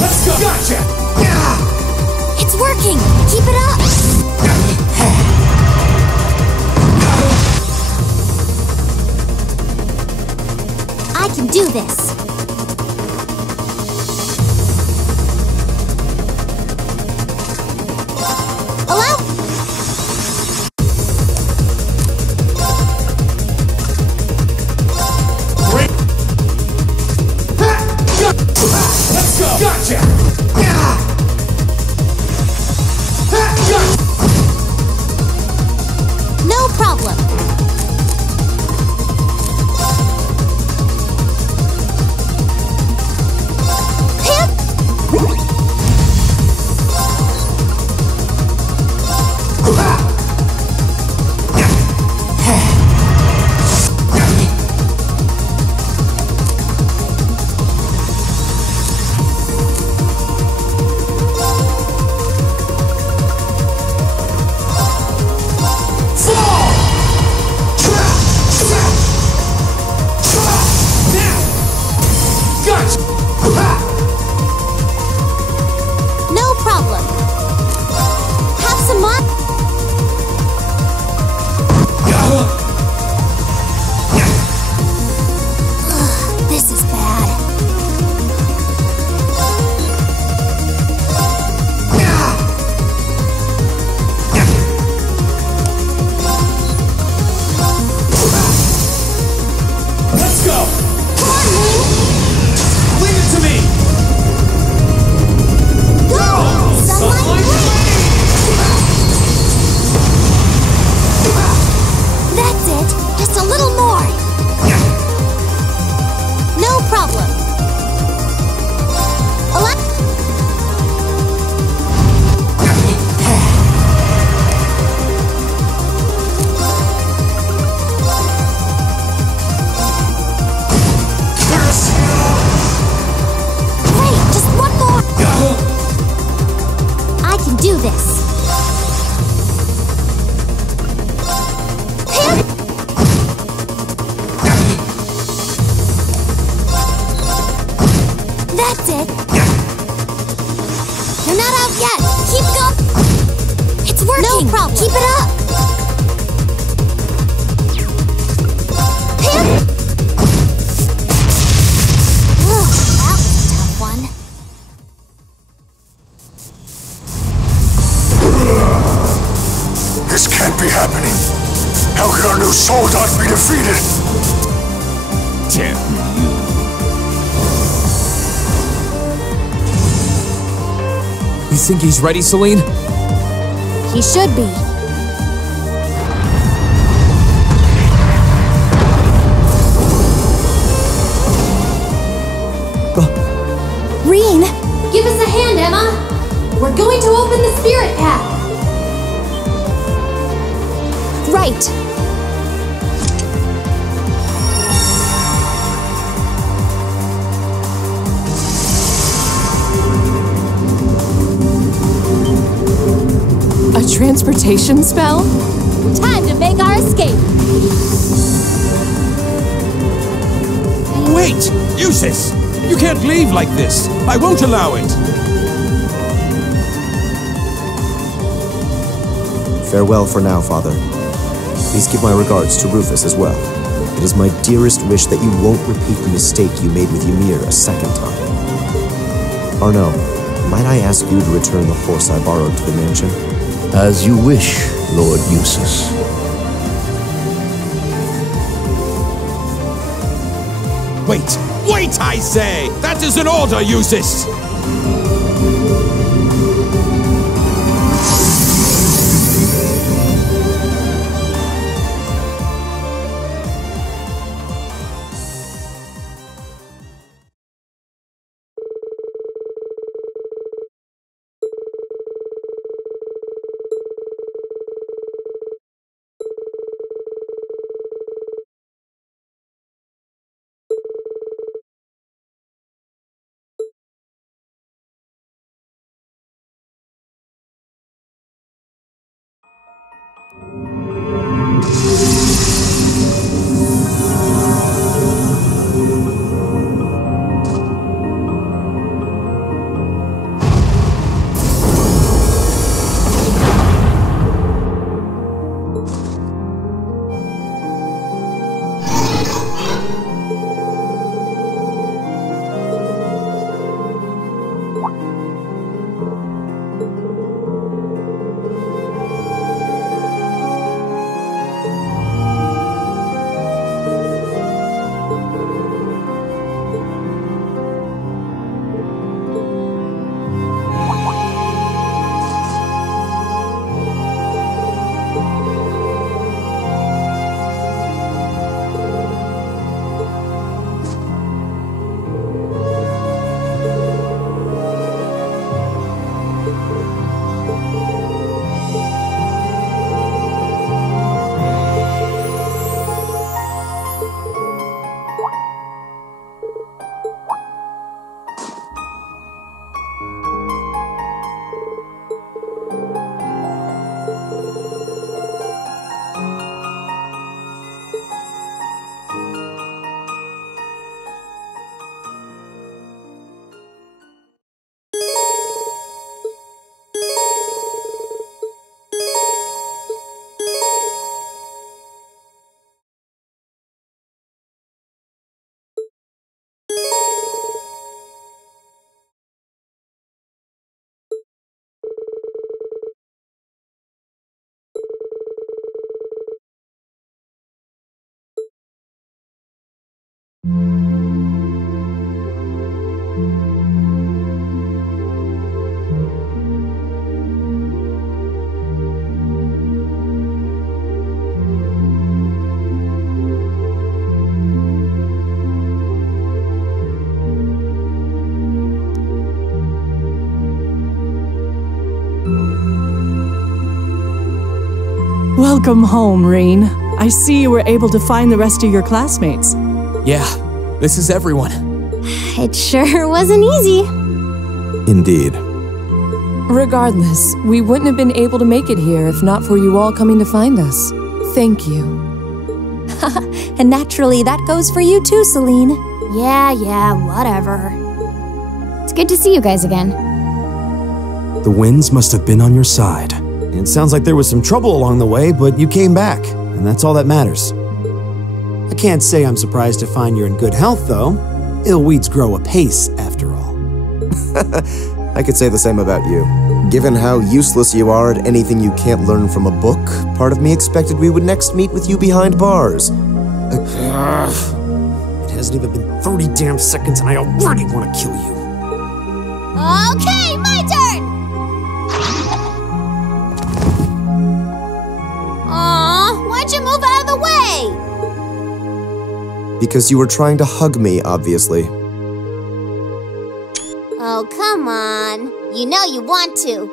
Let's go! Gotcha! It's working! Keep it up! I can do this. Allow. Let's go! Gotcha! No problem. No problem. Have some more. This is bad. Let's go! Come on, Link. Leave it to me! Go! Sunlight Link! That's it. Just a little more. No problem. Great, just one more. I can do problem. Keep it up! Ugh, that was a tough one. This can't be happening. How can our new soldat be defeated? Damn you. You think he's ready, Celine? He should be. Rean! Give us a hand, Emma! We're going to open the spirit path! Right! A transportation spell? Time to make our escape! Wait! Eustace! You can't leave like this! I won't allow it! Farewell for now, Father. Please give my regards to Rufus as well. It is my dearest wish that you won't repeat the mistake you made with Ymir a second time. Arno, might I ask you to return the horse I borrowed to the mansion? As you wish, Lord Eustace. Wait! Wait, I say! That is an order, Eustace! Welcome home, Rean. I see you were able to find the rest of your classmates. Yeah, this is everyone. It sure wasn't easy. Indeed. Regardless, we wouldn't have been able to make it here if not for you all coming to find us. Thank you. And naturally, that goes for you too, Celine. Yeah, whatever. It's good to see you guys again. The winds must have been on your side. It sounds like there was some trouble along the way, but you came back, and that's all that matters. I can't say I'm surprised to find you're in good health, though. Ill weeds grow apace, after all. I could say the same about you. Given how useless you are at anything you can't learn from a book, part of me expected we would next meet with you behind bars. It hasn't even been 30 damn seconds and I already want to kill you. Okay, my turn! Aw, why'd you move out of the way? Because you were trying to hug me, obviously. Oh, come on. You know you want to.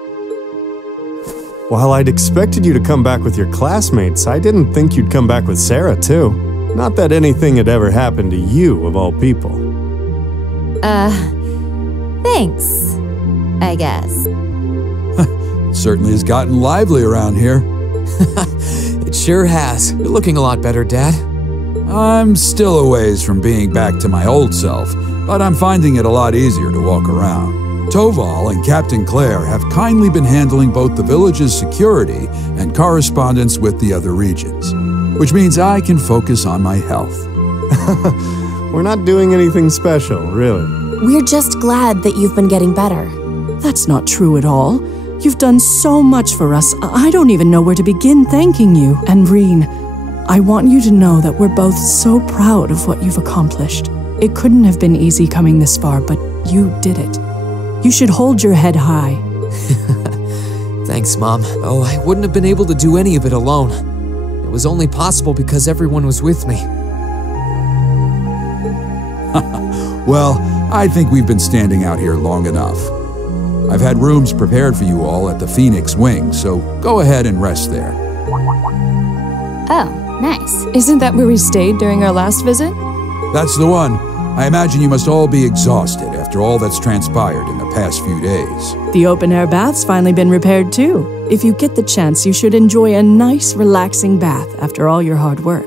While I'd expected you to come back with your classmates, I didn't think you'd come back with Sarah, too. Not that anything had ever happened to you, of all people. Thanks, I guess. Certainly has gotten lively around here. It sure has. You're looking a lot better, Dad. I'm still a ways from being back to my old self, but I'm finding it a lot easier to walk around. Toval and Captain Claire have kindly been handling both the village's security and correspondence with the other regions, which means I can focus on my health. We're not doing anything special, really. We're just glad that you've been getting better. That's not true at all. You've done so much for us, I don't even know where to begin thanking you. And Reen, I want you to know that we're both so proud of what you've accomplished. It couldn't have been easy coming this far, but you did it. You should hold your head high. Thanks, Mom. Oh, I wouldn't have been able to do any of it alone. It was only possible because everyone was with me. Well, I think we've been standing out here long enough. I've had rooms prepared for you all at the Phoenix Wing, so go ahead and rest there. Oh, nice. Isn't that where we stayed during our last visit? That's the one. I imagine you must all be exhausted after all that's transpired in the past few days. The open-air bath's finally been repaired, too. If you get the chance, you should enjoy a nice, relaxing bath after all your hard work.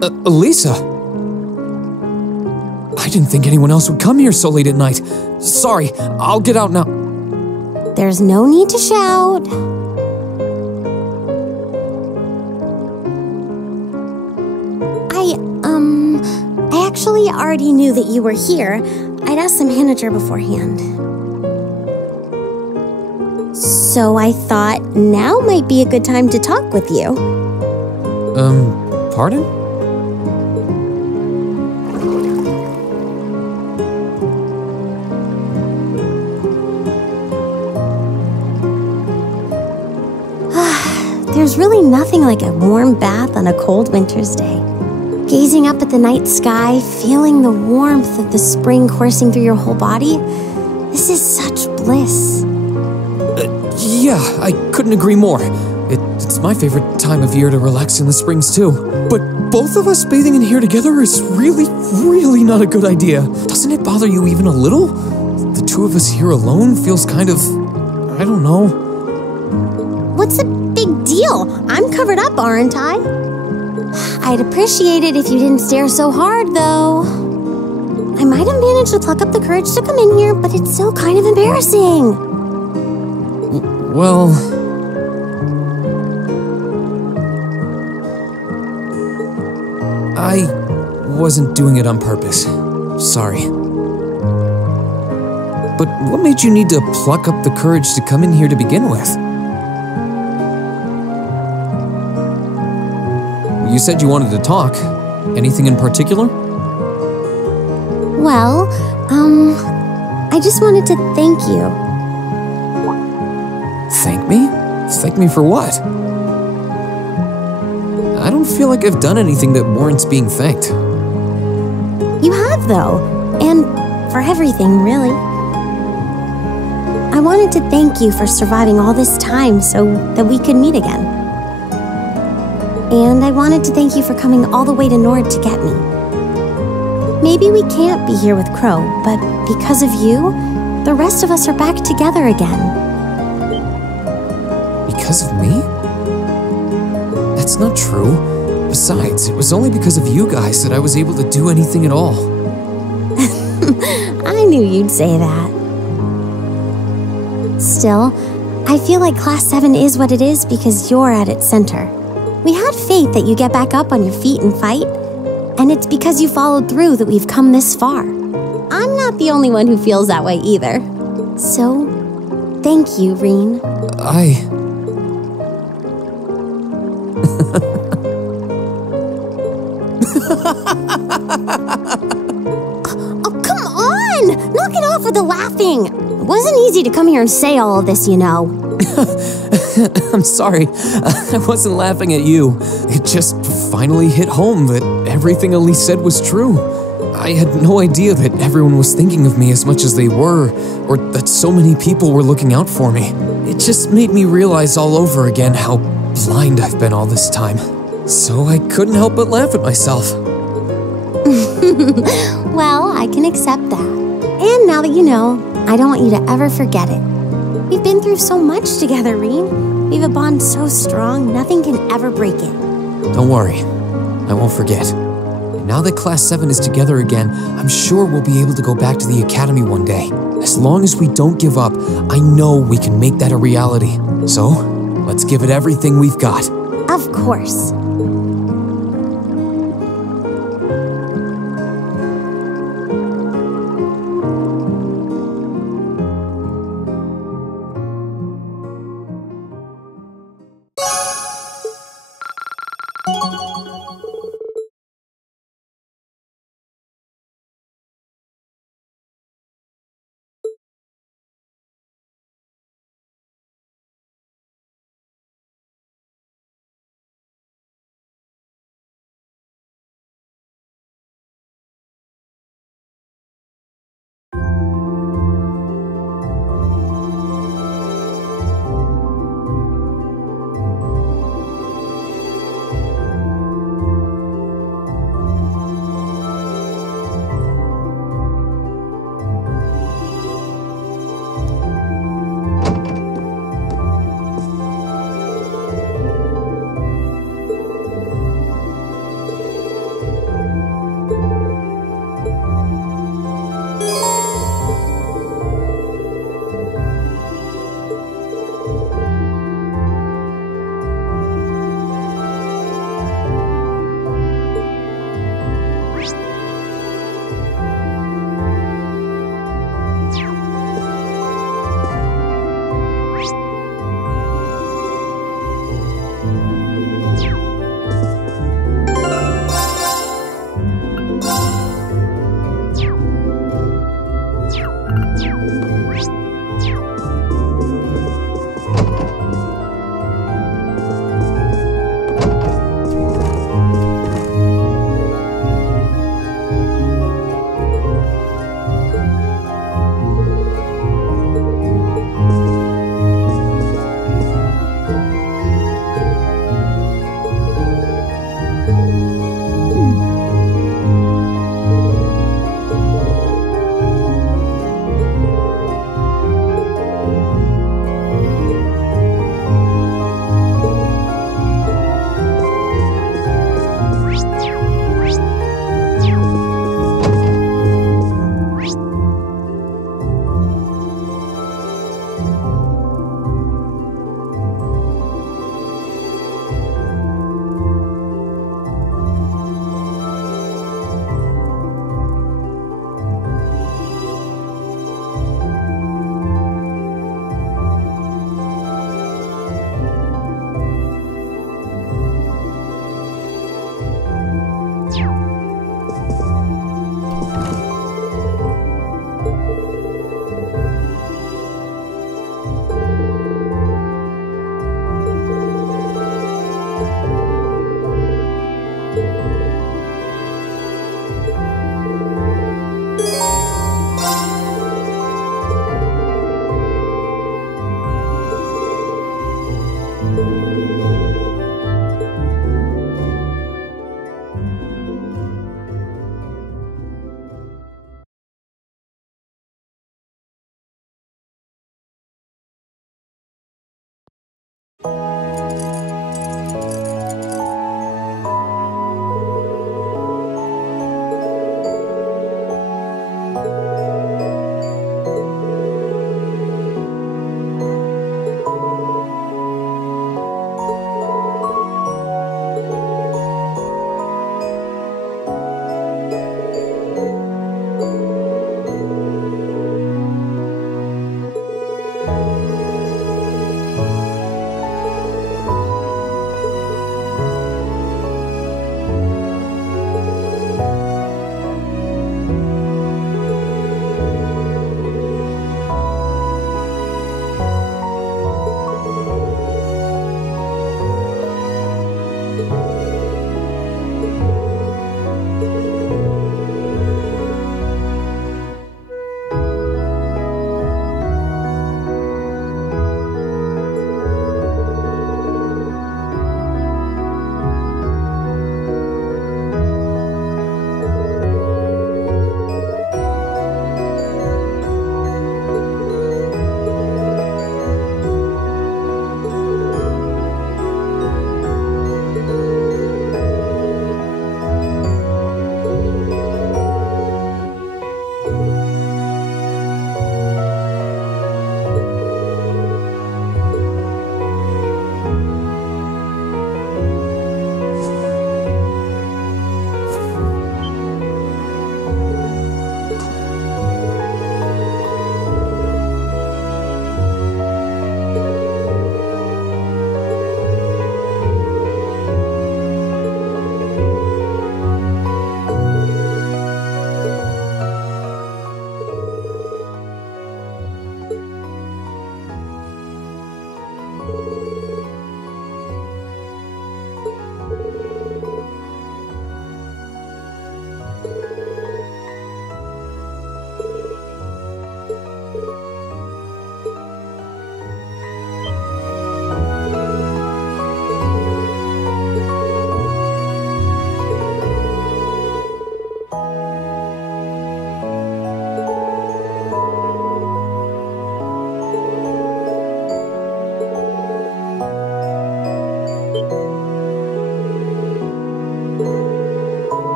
Lisa! I didn't think anyone else would come here so late at night. Sorry, I'll get out now. There's no need to shout. I actually already knew that you were here. I'd asked the manager beforehand. So I thought now might be a good time to talk with you. Pardon? There's really nothing like a warm bath on a cold winter's day. Gazing up at the night sky, feeling the warmth of the spring coursing through your whole body, this is such bliss. Yeah, I couldn't agree more. It's my favorite time of year to relax in the springs too. But both of us bathing in here together is really not a good idea. Doesn't it bother you even a little? The two of us here alone feels kind of, I don't know. What's the big deal? I'm covered up, aren't I? I'd appreciate it if you didn't stare so hard, though. I might have managed to pluck up the courage to come in here, but it's still kind of embarrassing. Well... I wasn't doing it on purpose. Sorry. But what made you need to pluck up the courage to come in here to begin with? You said you wanted to talk. Anything in particular? Well, I just wanted to thank you. Thank me? Thank me for what? I don't feel like I've done anything that warrants being thanked. You have, though. And for everything, really. I wanted to thank you for surviving all this time so that we could meet again. And I wanted to thank you for coming all the way to Nord to get me. Maybe we can't be here with Crow, but because of you, the rest of us are back together again. Because of me? That's not true. Besides, it was only because of you guys that I was able to do anything at all. I knew you'd say that. Still, I feel like Class 7 is what it is because you're at its center. We had faith that you get back up on your feet and fight, and it's because you followed through that we've come this far. I'm not the only one who feels that way either. So, thank you, Rean. Oh, come on! Knock it off with the laughing! It wasn't easy to come here and say all of this, you know. I'm sorry. I wasn't laughing at you. It just finally hit home that everything Elise said was true. I had no idea that everyone was thinking of me as much as they were, or that so many people were looking out for me. It just made me realize all over again how blind I've been all this time. So I couldn't help but laugh at myself. Well, I can accept that. And now that you know, I don't want you to ever forget it. We've been through so much together, Rean. We have a bond so strong, nothing can ever break it. Don't worry. I won't forget. And now that Class 7 is together again, I'm sure we'll be able to go back to the Academy one day. As long as we don't give up, I know we can make that a reality. So, let's give it everything we've got. Of course.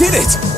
did it!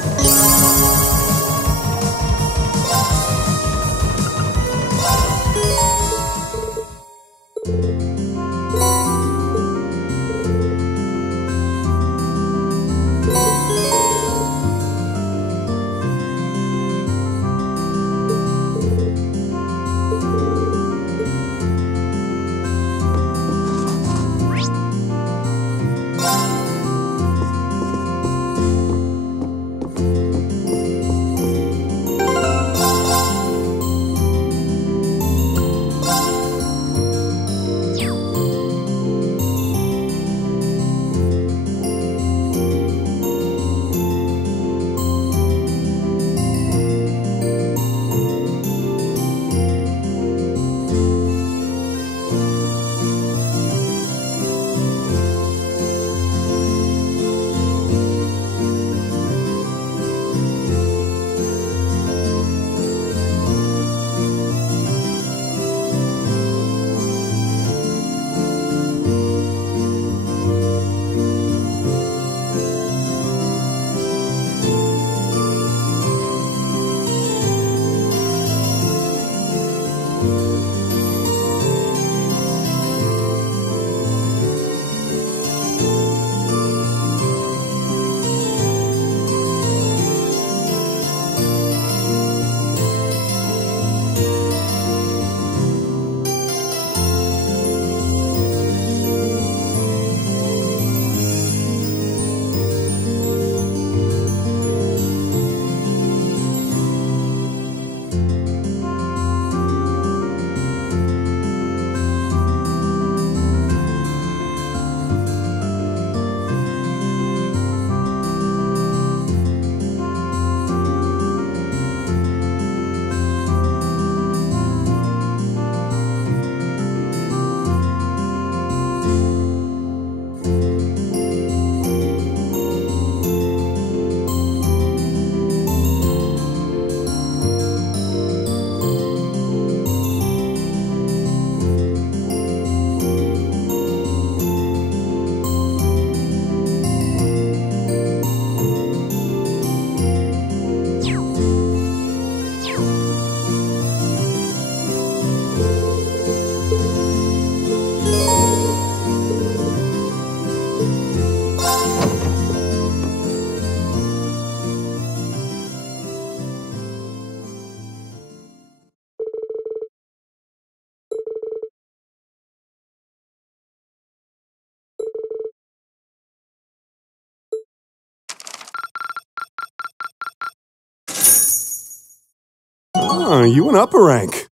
Oh, you went up a rank.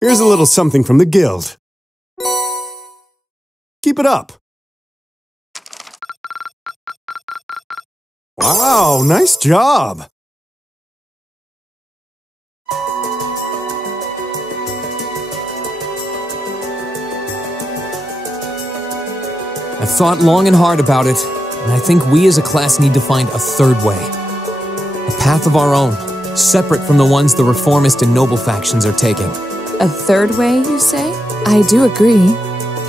Here's a little something from the guild. Keep it up. Wow, nice job. I've thought long and hard about it, and I think we as a class need to find a third way. A path of our own, separate from the ones the reformist and noble factions are taking. A third way, you say? I do agree.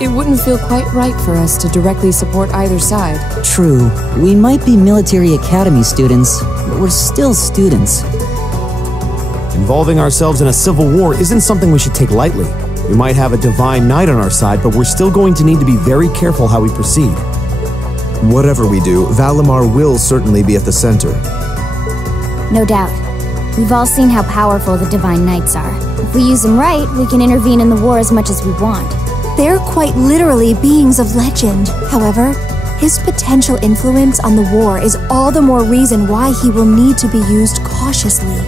It wouldn't feel quite right for us to directly support either side. True. We might be military academy students, but we're still students. Involving ourselves in a civil war isn't something we should take lightly. We might have a divine knight on our side, but we're still going to need to be very careful how we proceed. Whatever we do, Valimar will certainly be at the center. No doubt. We've all seen how powerful the Divine Knights are. If we use them right, we can intervene in the war as much as we want. They're quite literally beings of legend. However, his potential influence on the war is all the more reason why he will need to be used cautiously.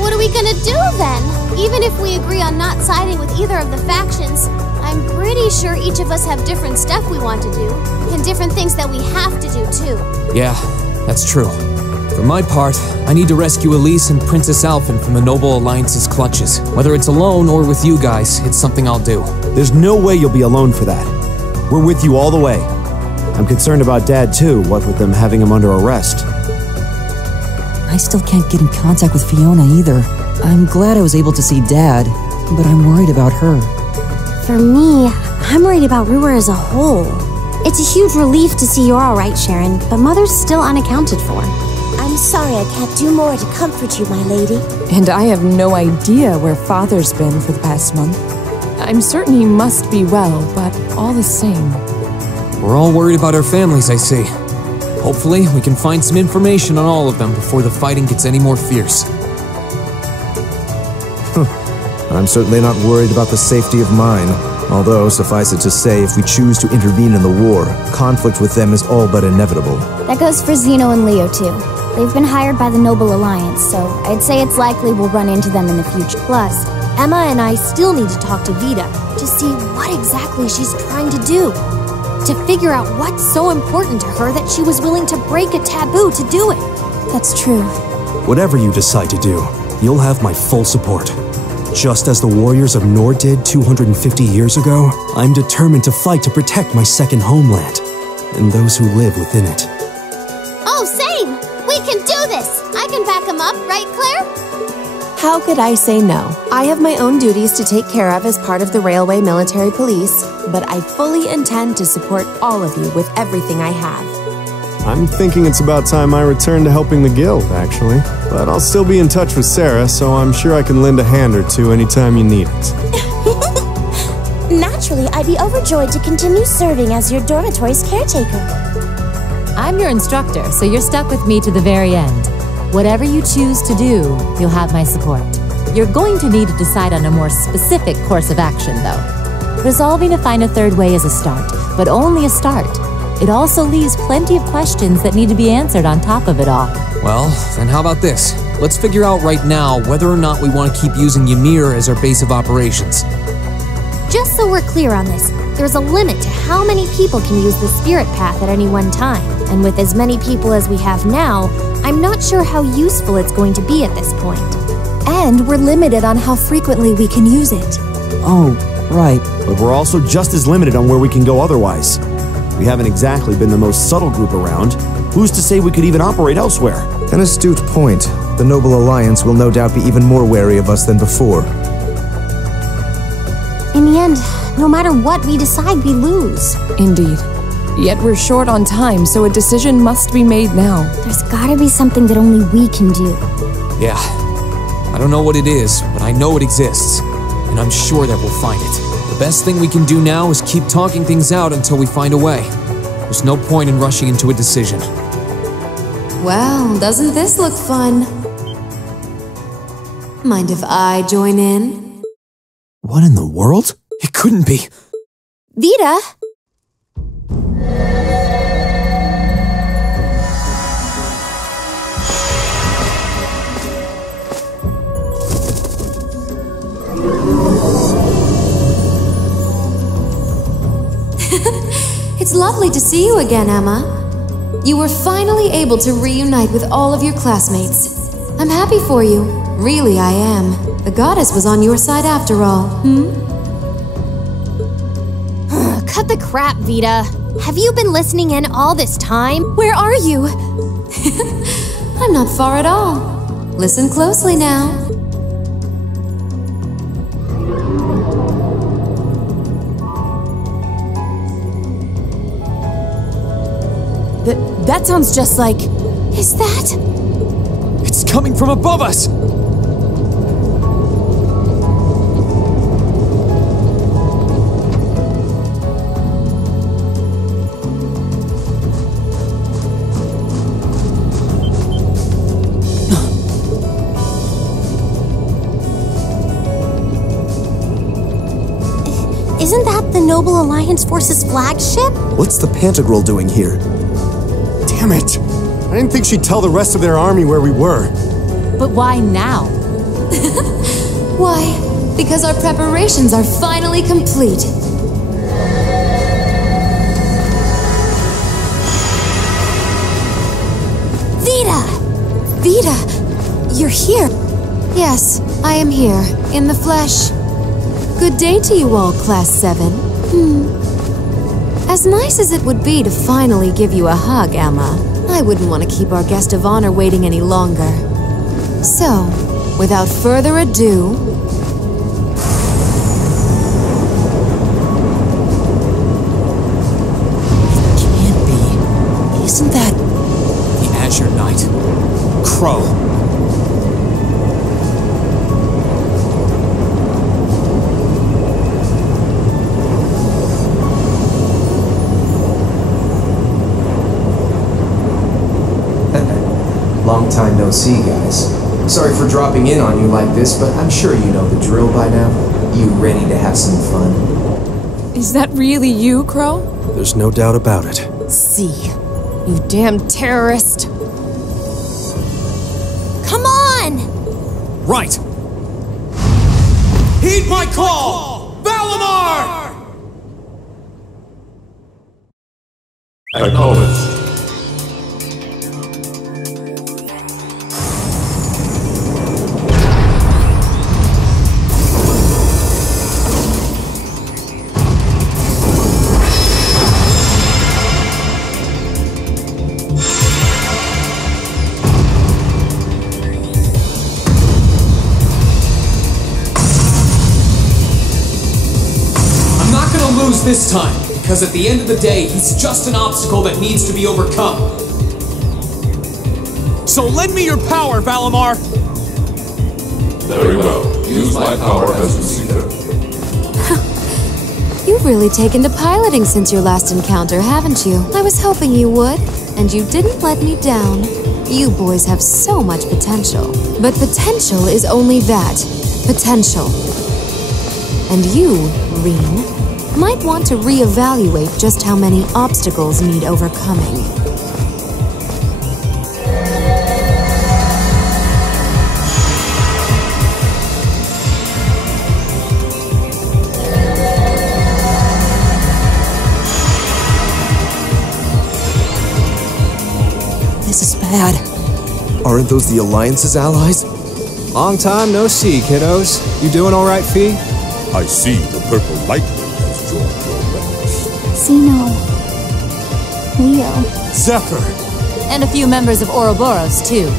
What are we gonna do then? Even if we agree on not siding with either of the factions, I'm pretty sure each of us have different stuff we want to do, and different things that we have to do too. Yeah, that's true. For my part, I need to rescue Elise and Princess Alphen from the Noble Alliance's clutches. Whether it's alone or with you guys, it's something I'll do. There's no way you'll be alone for that. We're with you all the way. I'm concerned about Dad too, what with them having him under arrest. I still can't get in contact with Fiona either. I'm glad I was able to see Dad, but I'm worried about her. For me, I'm worried about Ruhr as a whole. It's a huge relief to see you're alright, Sharon, but Mother's still unaccounted for. I'm sorry I can't do more to comfort you, my lady. And I have no idea where Father's been for the past month. I'm certain he must be well, but all the same. We're all worried about our families, I see. Hopefully, we can find some information on all of them before the fighting gets any more fierce. I'm certainly not worried about the safety of mine. Although, suffice it to say, if we choose to intervene in the war, conflict with them is all but inevitable. That goes for Zeno and Leo too. They've been hired by the Noble Alliance, so I'd say it's likely we'll run into them in the future. Plus, Emma and I still need to talk to Vita to see what exactly she's trying to do. To figure out what's so important to her that she was willing to break a taboo to do it. That's true. Whatever you decide to do, you'll have my full support. Just as the warriors of Nord did 250 years ago, I'm determined to fight to protect my second homeland, and those who live within it. Oh, same! We can do this! I can back him up, right, Claire? How could I say no? I have my own duties to take care of as part of the Railway Military Police, but I fully intend to support all of you with everything I have. I'm thinking it's about time I return to helping the guild, actually. But I'll still be in touch with Sarah, so I'm sure I can lend a hand or two anytime you need it. Naturally, I'd be overjoyed to continue serving as your dormitory's caretaker. I'm your instructor, so you're stuck with me to the very end. Whatever you choose to do, you'll have my support. You're going to need to decide on a more specific course of action, though. Resolving to find a third way is a start, but only a start. It also leaves plenty of questions that need to be answered on top of it all. Well, then how about this? Let's figure out right now whether or not we want to keep using Ymir as our base of operations. Just so we're clear on this, there's a limit to how many people can use the Spirit Path at any one time. And with as many people as we have now, I'm not sure how useful it's going to be at this point. And we're limited on how frequently we can use it. Oh, right. But we're also just as limited on where we can go otherwise. We haven't exactly been the most subtle group around. Who's to say we could even operate elsewhere? An astute point. The Noble Alliance will no doubt be even more wary of us than before. In the end, no matter what we decide, we lose. Indeed. Yet we're short on time, so a decision must be made now. There's gotta be something that only we can do. Yeah. I don't know what it is, but I know it exists. And I'm sure that we'll find it. The best thing we can do now is keep talking things out until we find a way. There's no point in rushing into a decision. Well, doesn't this look fun? Mind if I join in? What in the world? It couldn't be. Vita? It's lovely to see you again, Emma. You were finally able to reunite with all of your classmates. I'm happy for you. Really, I am. The goddess was on your side after all, Cut the crap, Vita. Have you been listening in all this time? Where are you? I'm not far at all. Listen closely now. That sounds just like... Is that... It's coming from above us! Isn't that the Noble Alliance Force's flagship? What's the Pantagruel doing here? Damn it! I didn't think she'd tell the rest of their army where we were. But why now? Why? Because our preparations are finally complete. Vita! Vita, you're here. Yes, I am here, in the flesh. Good day to you all, Class 7. As nice as it would be to finally give you a hug, Emma, I wouldn't want to keep our guest of honor waiting any longer. So, without further ado... It can't be. Isn't that... the Azure Knight? Crow. Long time no see, guys. Sorry for dropping in on you like this, but I'm sure you know the drill by now. You ready to have some fun? Is that really you, Crow? There's no doubt about it. See. You damn terrorist. Come on! Right! Heed my call! Valimar! Acknowledged. This time, because at the end of the day, he's just an obstacle that needs to be overcome. So lend me your power, Valimar! Very well. Use my power as you see fit. You've really taken to piloting since your last encounter, haven't you? I was hoping you would, and you didn't let me down. You boys have so much potential. But potential is only that. Potential. And you, Rean, might want to reevaluate just how many obstacles need overcoming. This is bad. Aren't those the Alliance's allies? Long time no see, kiddos. You doing all right, Fee? I see the purple light has joined your ranks. Xeno. Leo. Zephyr! And a few members of Ouroboros, too.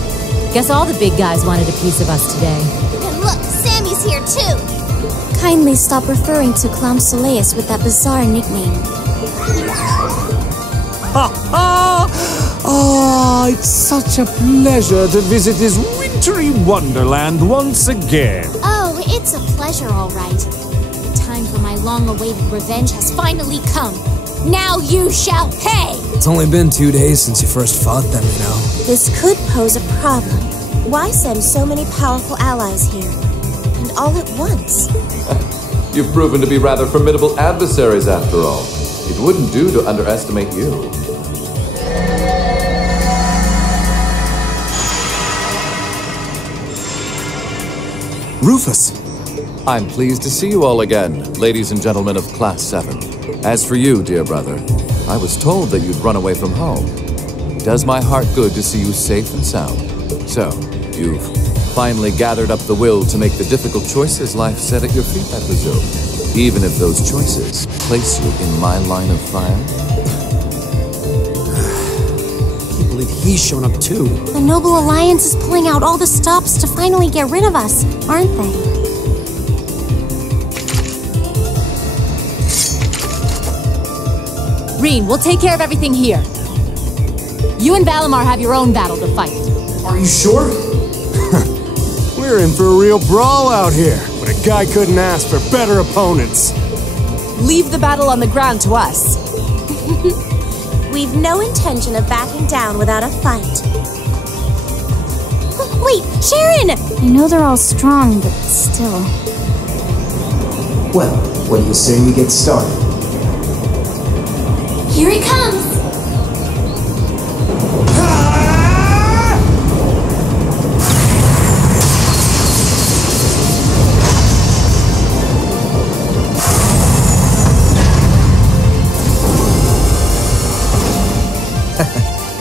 Guess all the big guys wanted a piece of us today. And look, Sammy's here too! Kindly stop referring to Clown Soleus with that bizarre nickname. Ha ha! Ah, it's such a pleasure to visit this wintry wonderland once again. Oh, it's a pleasure, all right. The time for my long-awaited revenge has finally come. Now you shall pay! It's only been 2 days since you first fought them, you know. This could pose a problem. Why send so many powerful allies here? And all at once? You've proven to be rather formidable adversaries after all. It wouldn't do to underestimate you. Rufus! I'm pleased to see you all again, ladies and gentlemen of Class 7. As for you, dear brother, I was told that you'd run away from home. It does my heart good to see you safe and sound. So, you've finally gathered up the will to make the difficult choices life set at your feet, I presume. Even if those choices place you in my line of fire? I can't believe he's shown up too. The Noble Alliance is pulling out all the stops to finally get rid of us, aren't they? Rean, we'll take care of everything here. You and Valimar have your own battle to fight. Are you sure? We're in for a real brawl out here, but a guy couldn't ask for better opponents. Leave the battle on the ground to us. We've no intention of backing down without a fight. Wait, Sharon! I know they're all strong, but still. Well, what do you say we get started? Here he comes!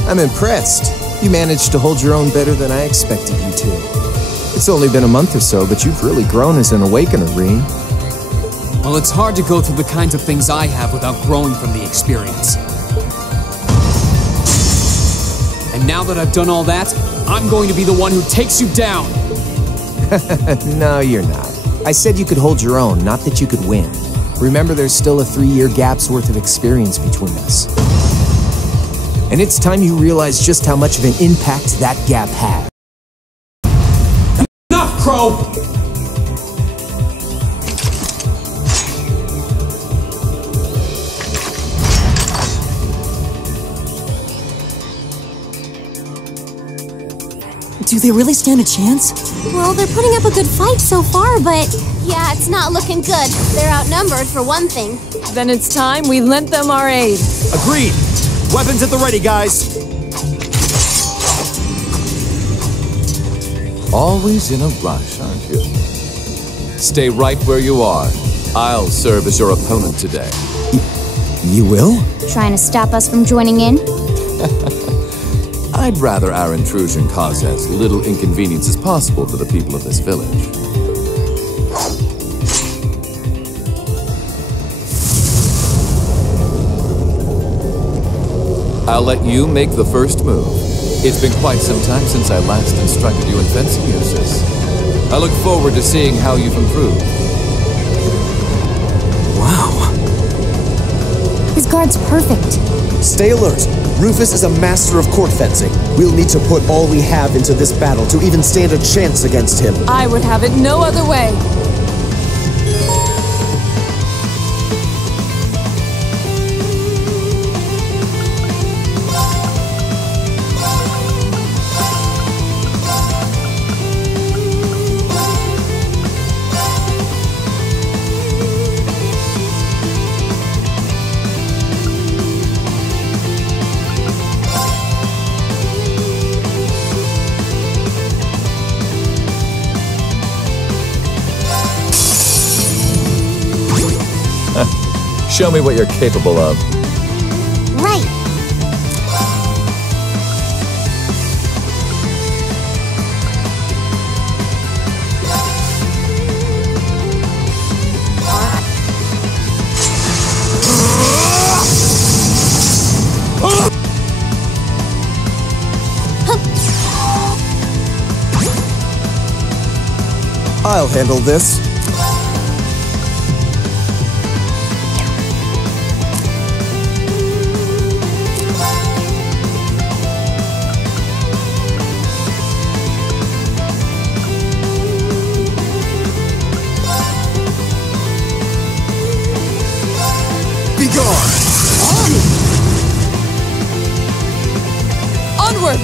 I'm impressed. You managed to hold your own better than I expected you to. It's only been a month or so, but you've really grown as an Awakener, Rean. Well, it's hard to go through the kinds of things I have without growing from the experience. And now that I've done all that, I'm going to be the one who takes you down! No, you're not. I said you could hold your own, not that you could win. Remember, there's still a 3-year gap's worth of experience between us. And it's time you realize just how much of an impact that gap had. Enough, Crow! Do they really stand a chance? Well, they're putting up a good fight so far, but... Yeah, it's not looking good. They're outnumbered, for one thing. Then it's time we lent them our aid. Agreed! Weapons at the ready, guys! Always in a rush, aren't you? Stay right where you are. I'll serve as your opponent today. You will? Trying to stop us from joining in? I'd rather our intrusion cause as little inconvenience as possible to the people of this village. I'll let you make the first move. It's been quite some time since I last instructed you in fencing uses. I look forward to seeing how you've improved. Wow. His guard's perfect. Stay alert. Rufus is a master of court fencing. We'll need to put all we have into this battle to even stand a chance against him. I would have it no other way. Show me what you're capable of. Right. I'll handle this. Onward!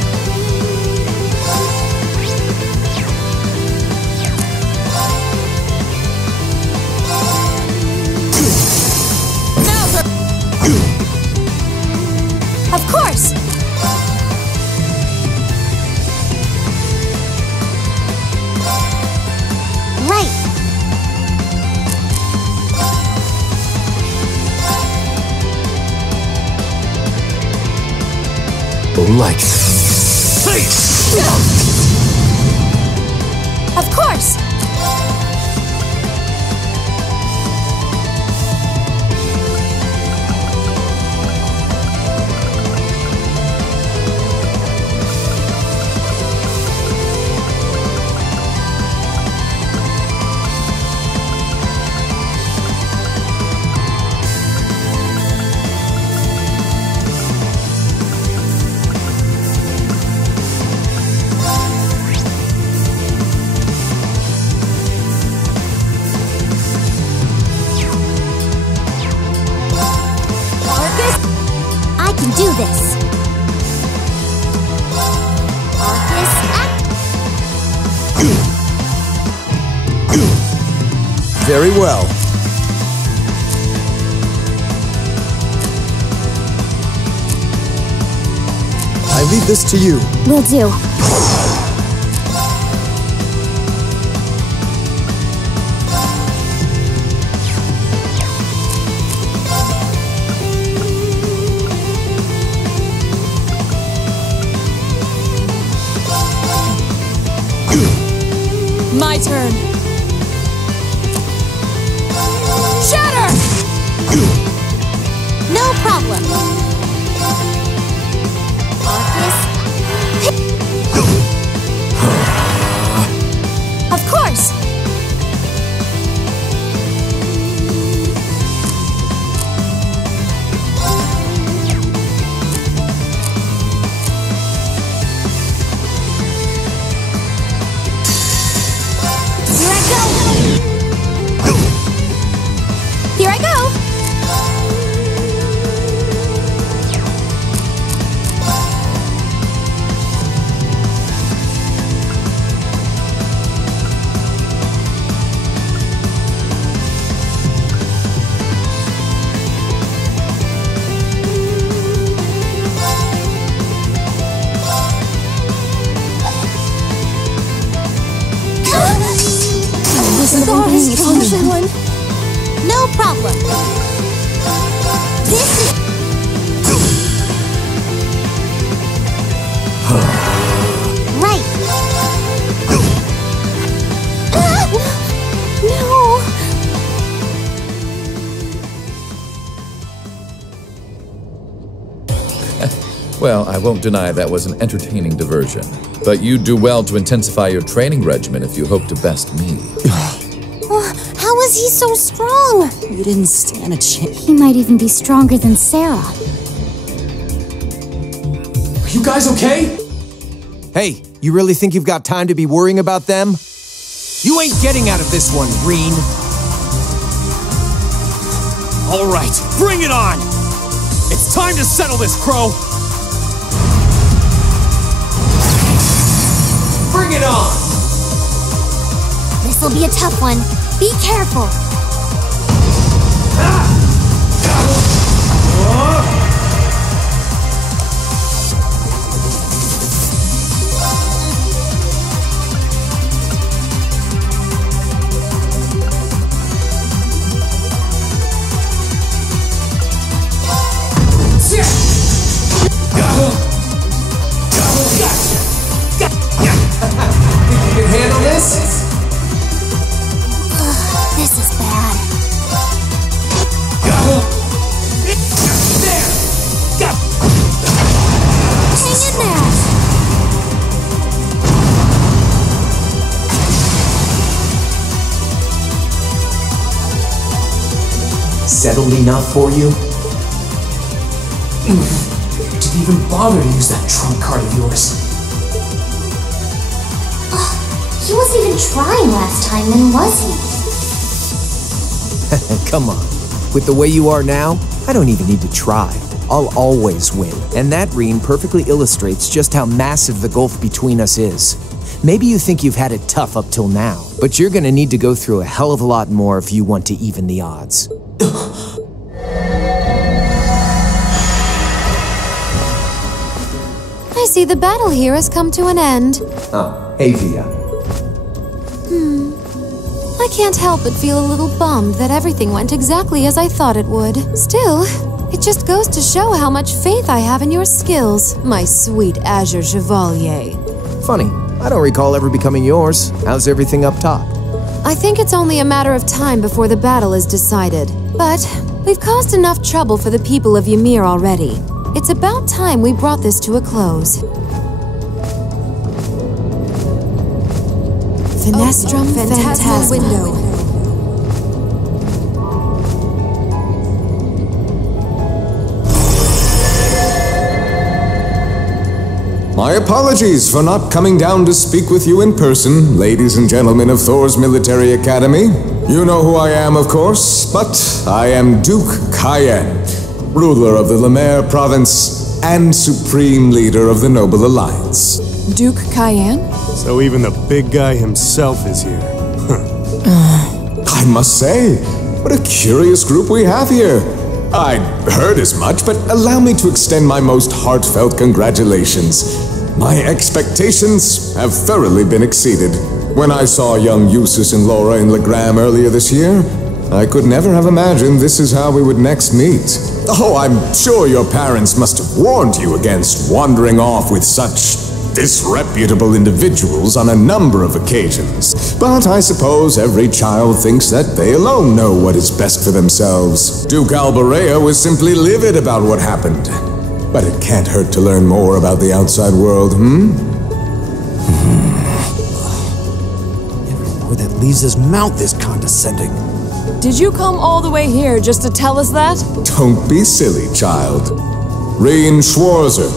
Of course! Right. You'll like it. Of course! Do this. Arcus, act. Very well. I leave this to you. Will do. My turn. Shatter! No problem. Arcus. Of course. Here I go! No problem. This is... Right. No. Well, I won't deny that was an entertaining diversion. But you'd do well to intensify your training regimen if you hope to best me. How is he so strong? You didn't stand a chance. He might even be stronger than Sarah. Are you guys okay? Hey, you really think you've got time to be worrying about them? You ain't getting out of this one, Reen. All right, bring it on! It's time to settle this, Crow! Bring it on! This'll be a tough one. Be careful. You can handle this? This is bad. Hang in there! Settled enough for you? Didn't even bother to use that trump card of yours. He wasn't even trying last time, then was he? Come on. With the way you are now, I don't even need to try. I'll always win. And that, Reen, perfectly illustrates just how massive the gulf between us is. Maybe you think you've had it tough up till now, but you're gonna need to go through a hell of a lot more if you want to even the odds. I see the battle here has come to an end. Oh, hey, Via. I can't help but feel a little bummed that everything went exactly as I thought it would. Still, It just goes to show how much faith I have in your skills, my sweet Azure Chevalier. Funny, I don't recall ever becoming yours. How's everything up top? I think it's only a matter of time before the battle is decided. But we've caused enough trouble for the people of Ymir already. It's about time we brought this to a close. Finestrum Phantasma Window. My apologies for not coming down to speak with you in person, ladies and gentlemen of Thor's Military Academy. You know who I am, of course, but I am Duke Cayenne, ruler of the Lemaire Province and supreme leader of the Noble Alliance. Duke Cayenne? So even the big guy himself is here. I must say, what a curious group we have here. I'd heard as much, but allow me to extend my most heartfelt congratulations. My expectations have thoroughly been exceeded. When I saw young Eustace and Laura in Legram earlier this year, I could never have imagined this is how we would next meet. Oh, I'm sure your parents must have warned you against wandering off with such disreputable individuals on a number of occasions. But I suppose every child thinks that they alone know what is best for themselves. Duke Albarea was simply livid about what happened. But it can't hurt to learn more about the outside world, Every word that leaves his mouth is condescending. Did you come all the way here just to tell us that? Don't be silly, child. Rean Schwarzer.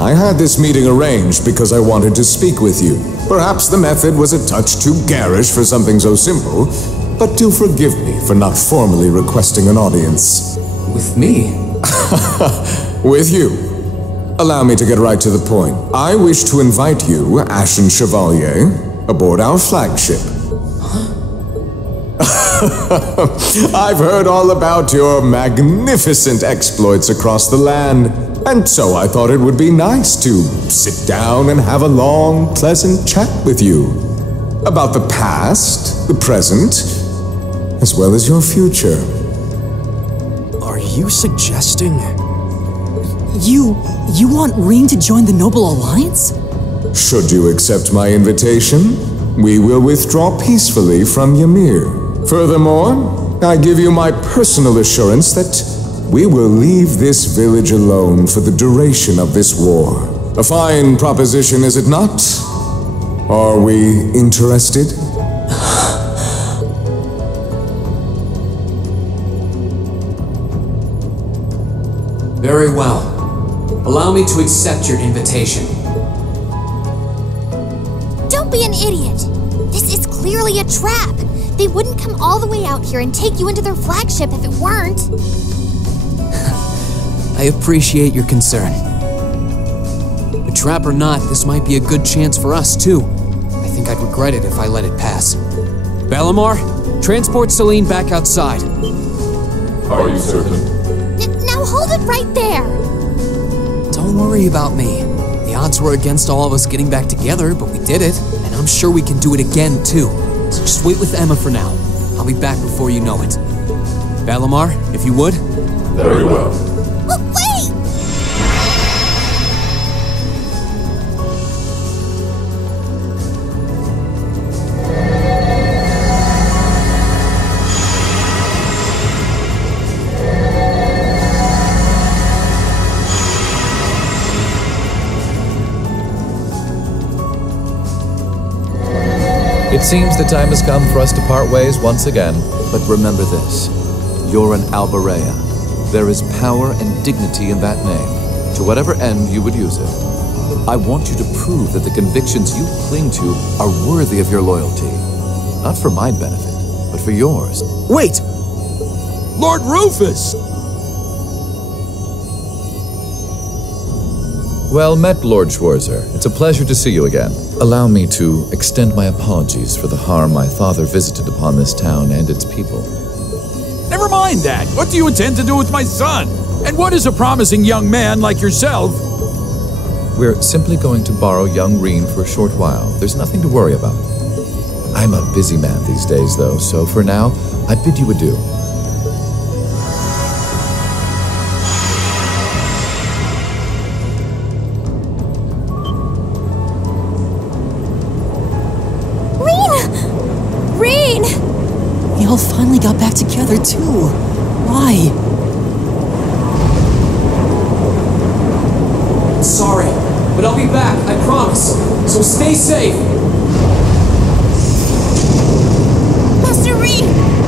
I had this meeting arranged because I wanted to speak with you. Perhaps the method was a touch too garish for something so simple, but do forgive me for not formally requesting an audience. With me? With you. Allow me to get right to the point. I wish to invite you, Ashen Chevalier, aboard our flagship. I've heard all about your magnificent exploits across the land, and so I thought it would be nice to sit down and have a long, pleasant chat with you about the past, the present, as well as your future. Are you suggesting... You want Rean to join the Noble Alliance? Should you accept my invitation, we will withdraw peacefully from Ymir. Furthermore, I give you my personal assurance that we will leave this village alone for the duration of this war. A fine proposition, is it not? Are we interested? Very well. Allow me to accept your invitation. Don't be an idiot! This is clearly a trap! They wouldn't come all the way out here and take you into their flagship if it weren't. I appreciate your concern. A trap or not, this might be a good chance for us, too. I think I'd regret it if I let it pass. Balamar, transport Celine back outside. Are you certain? Now hold it right there! Don't worry about me. The odds were against all of us getting back together, but we did it, and I'm sure we can do it again, too. So just wait with Emma for now. I'll be back before you know it. Balamar, if you would. Very well. Wait! It seems the time has come for us to part ways once again. But remember this, you're an Albarea. There is power and dignity in that name, to whatever end you would use it. I want you to prove that the convictions you cling to are worthy of your loyalty. Not for my benefit, but for yours. Wait! Lord Rufus! Well met, Lord Schwarzer. It's a pleasure to see you again. Allow me to extend my apologies for the harm my father visited upon this town and its people. Never mind that. What do you intend to do with my son? And what is a promising young man like yourself? We're simply going to borrow young Rean for a short while. There's nothing to worry about. I'm a busy man these days, though, so for now, I bid you adieu. got back together, too. Why? Sorry, but I'll be back, I promise. So stay safe. Master Reed!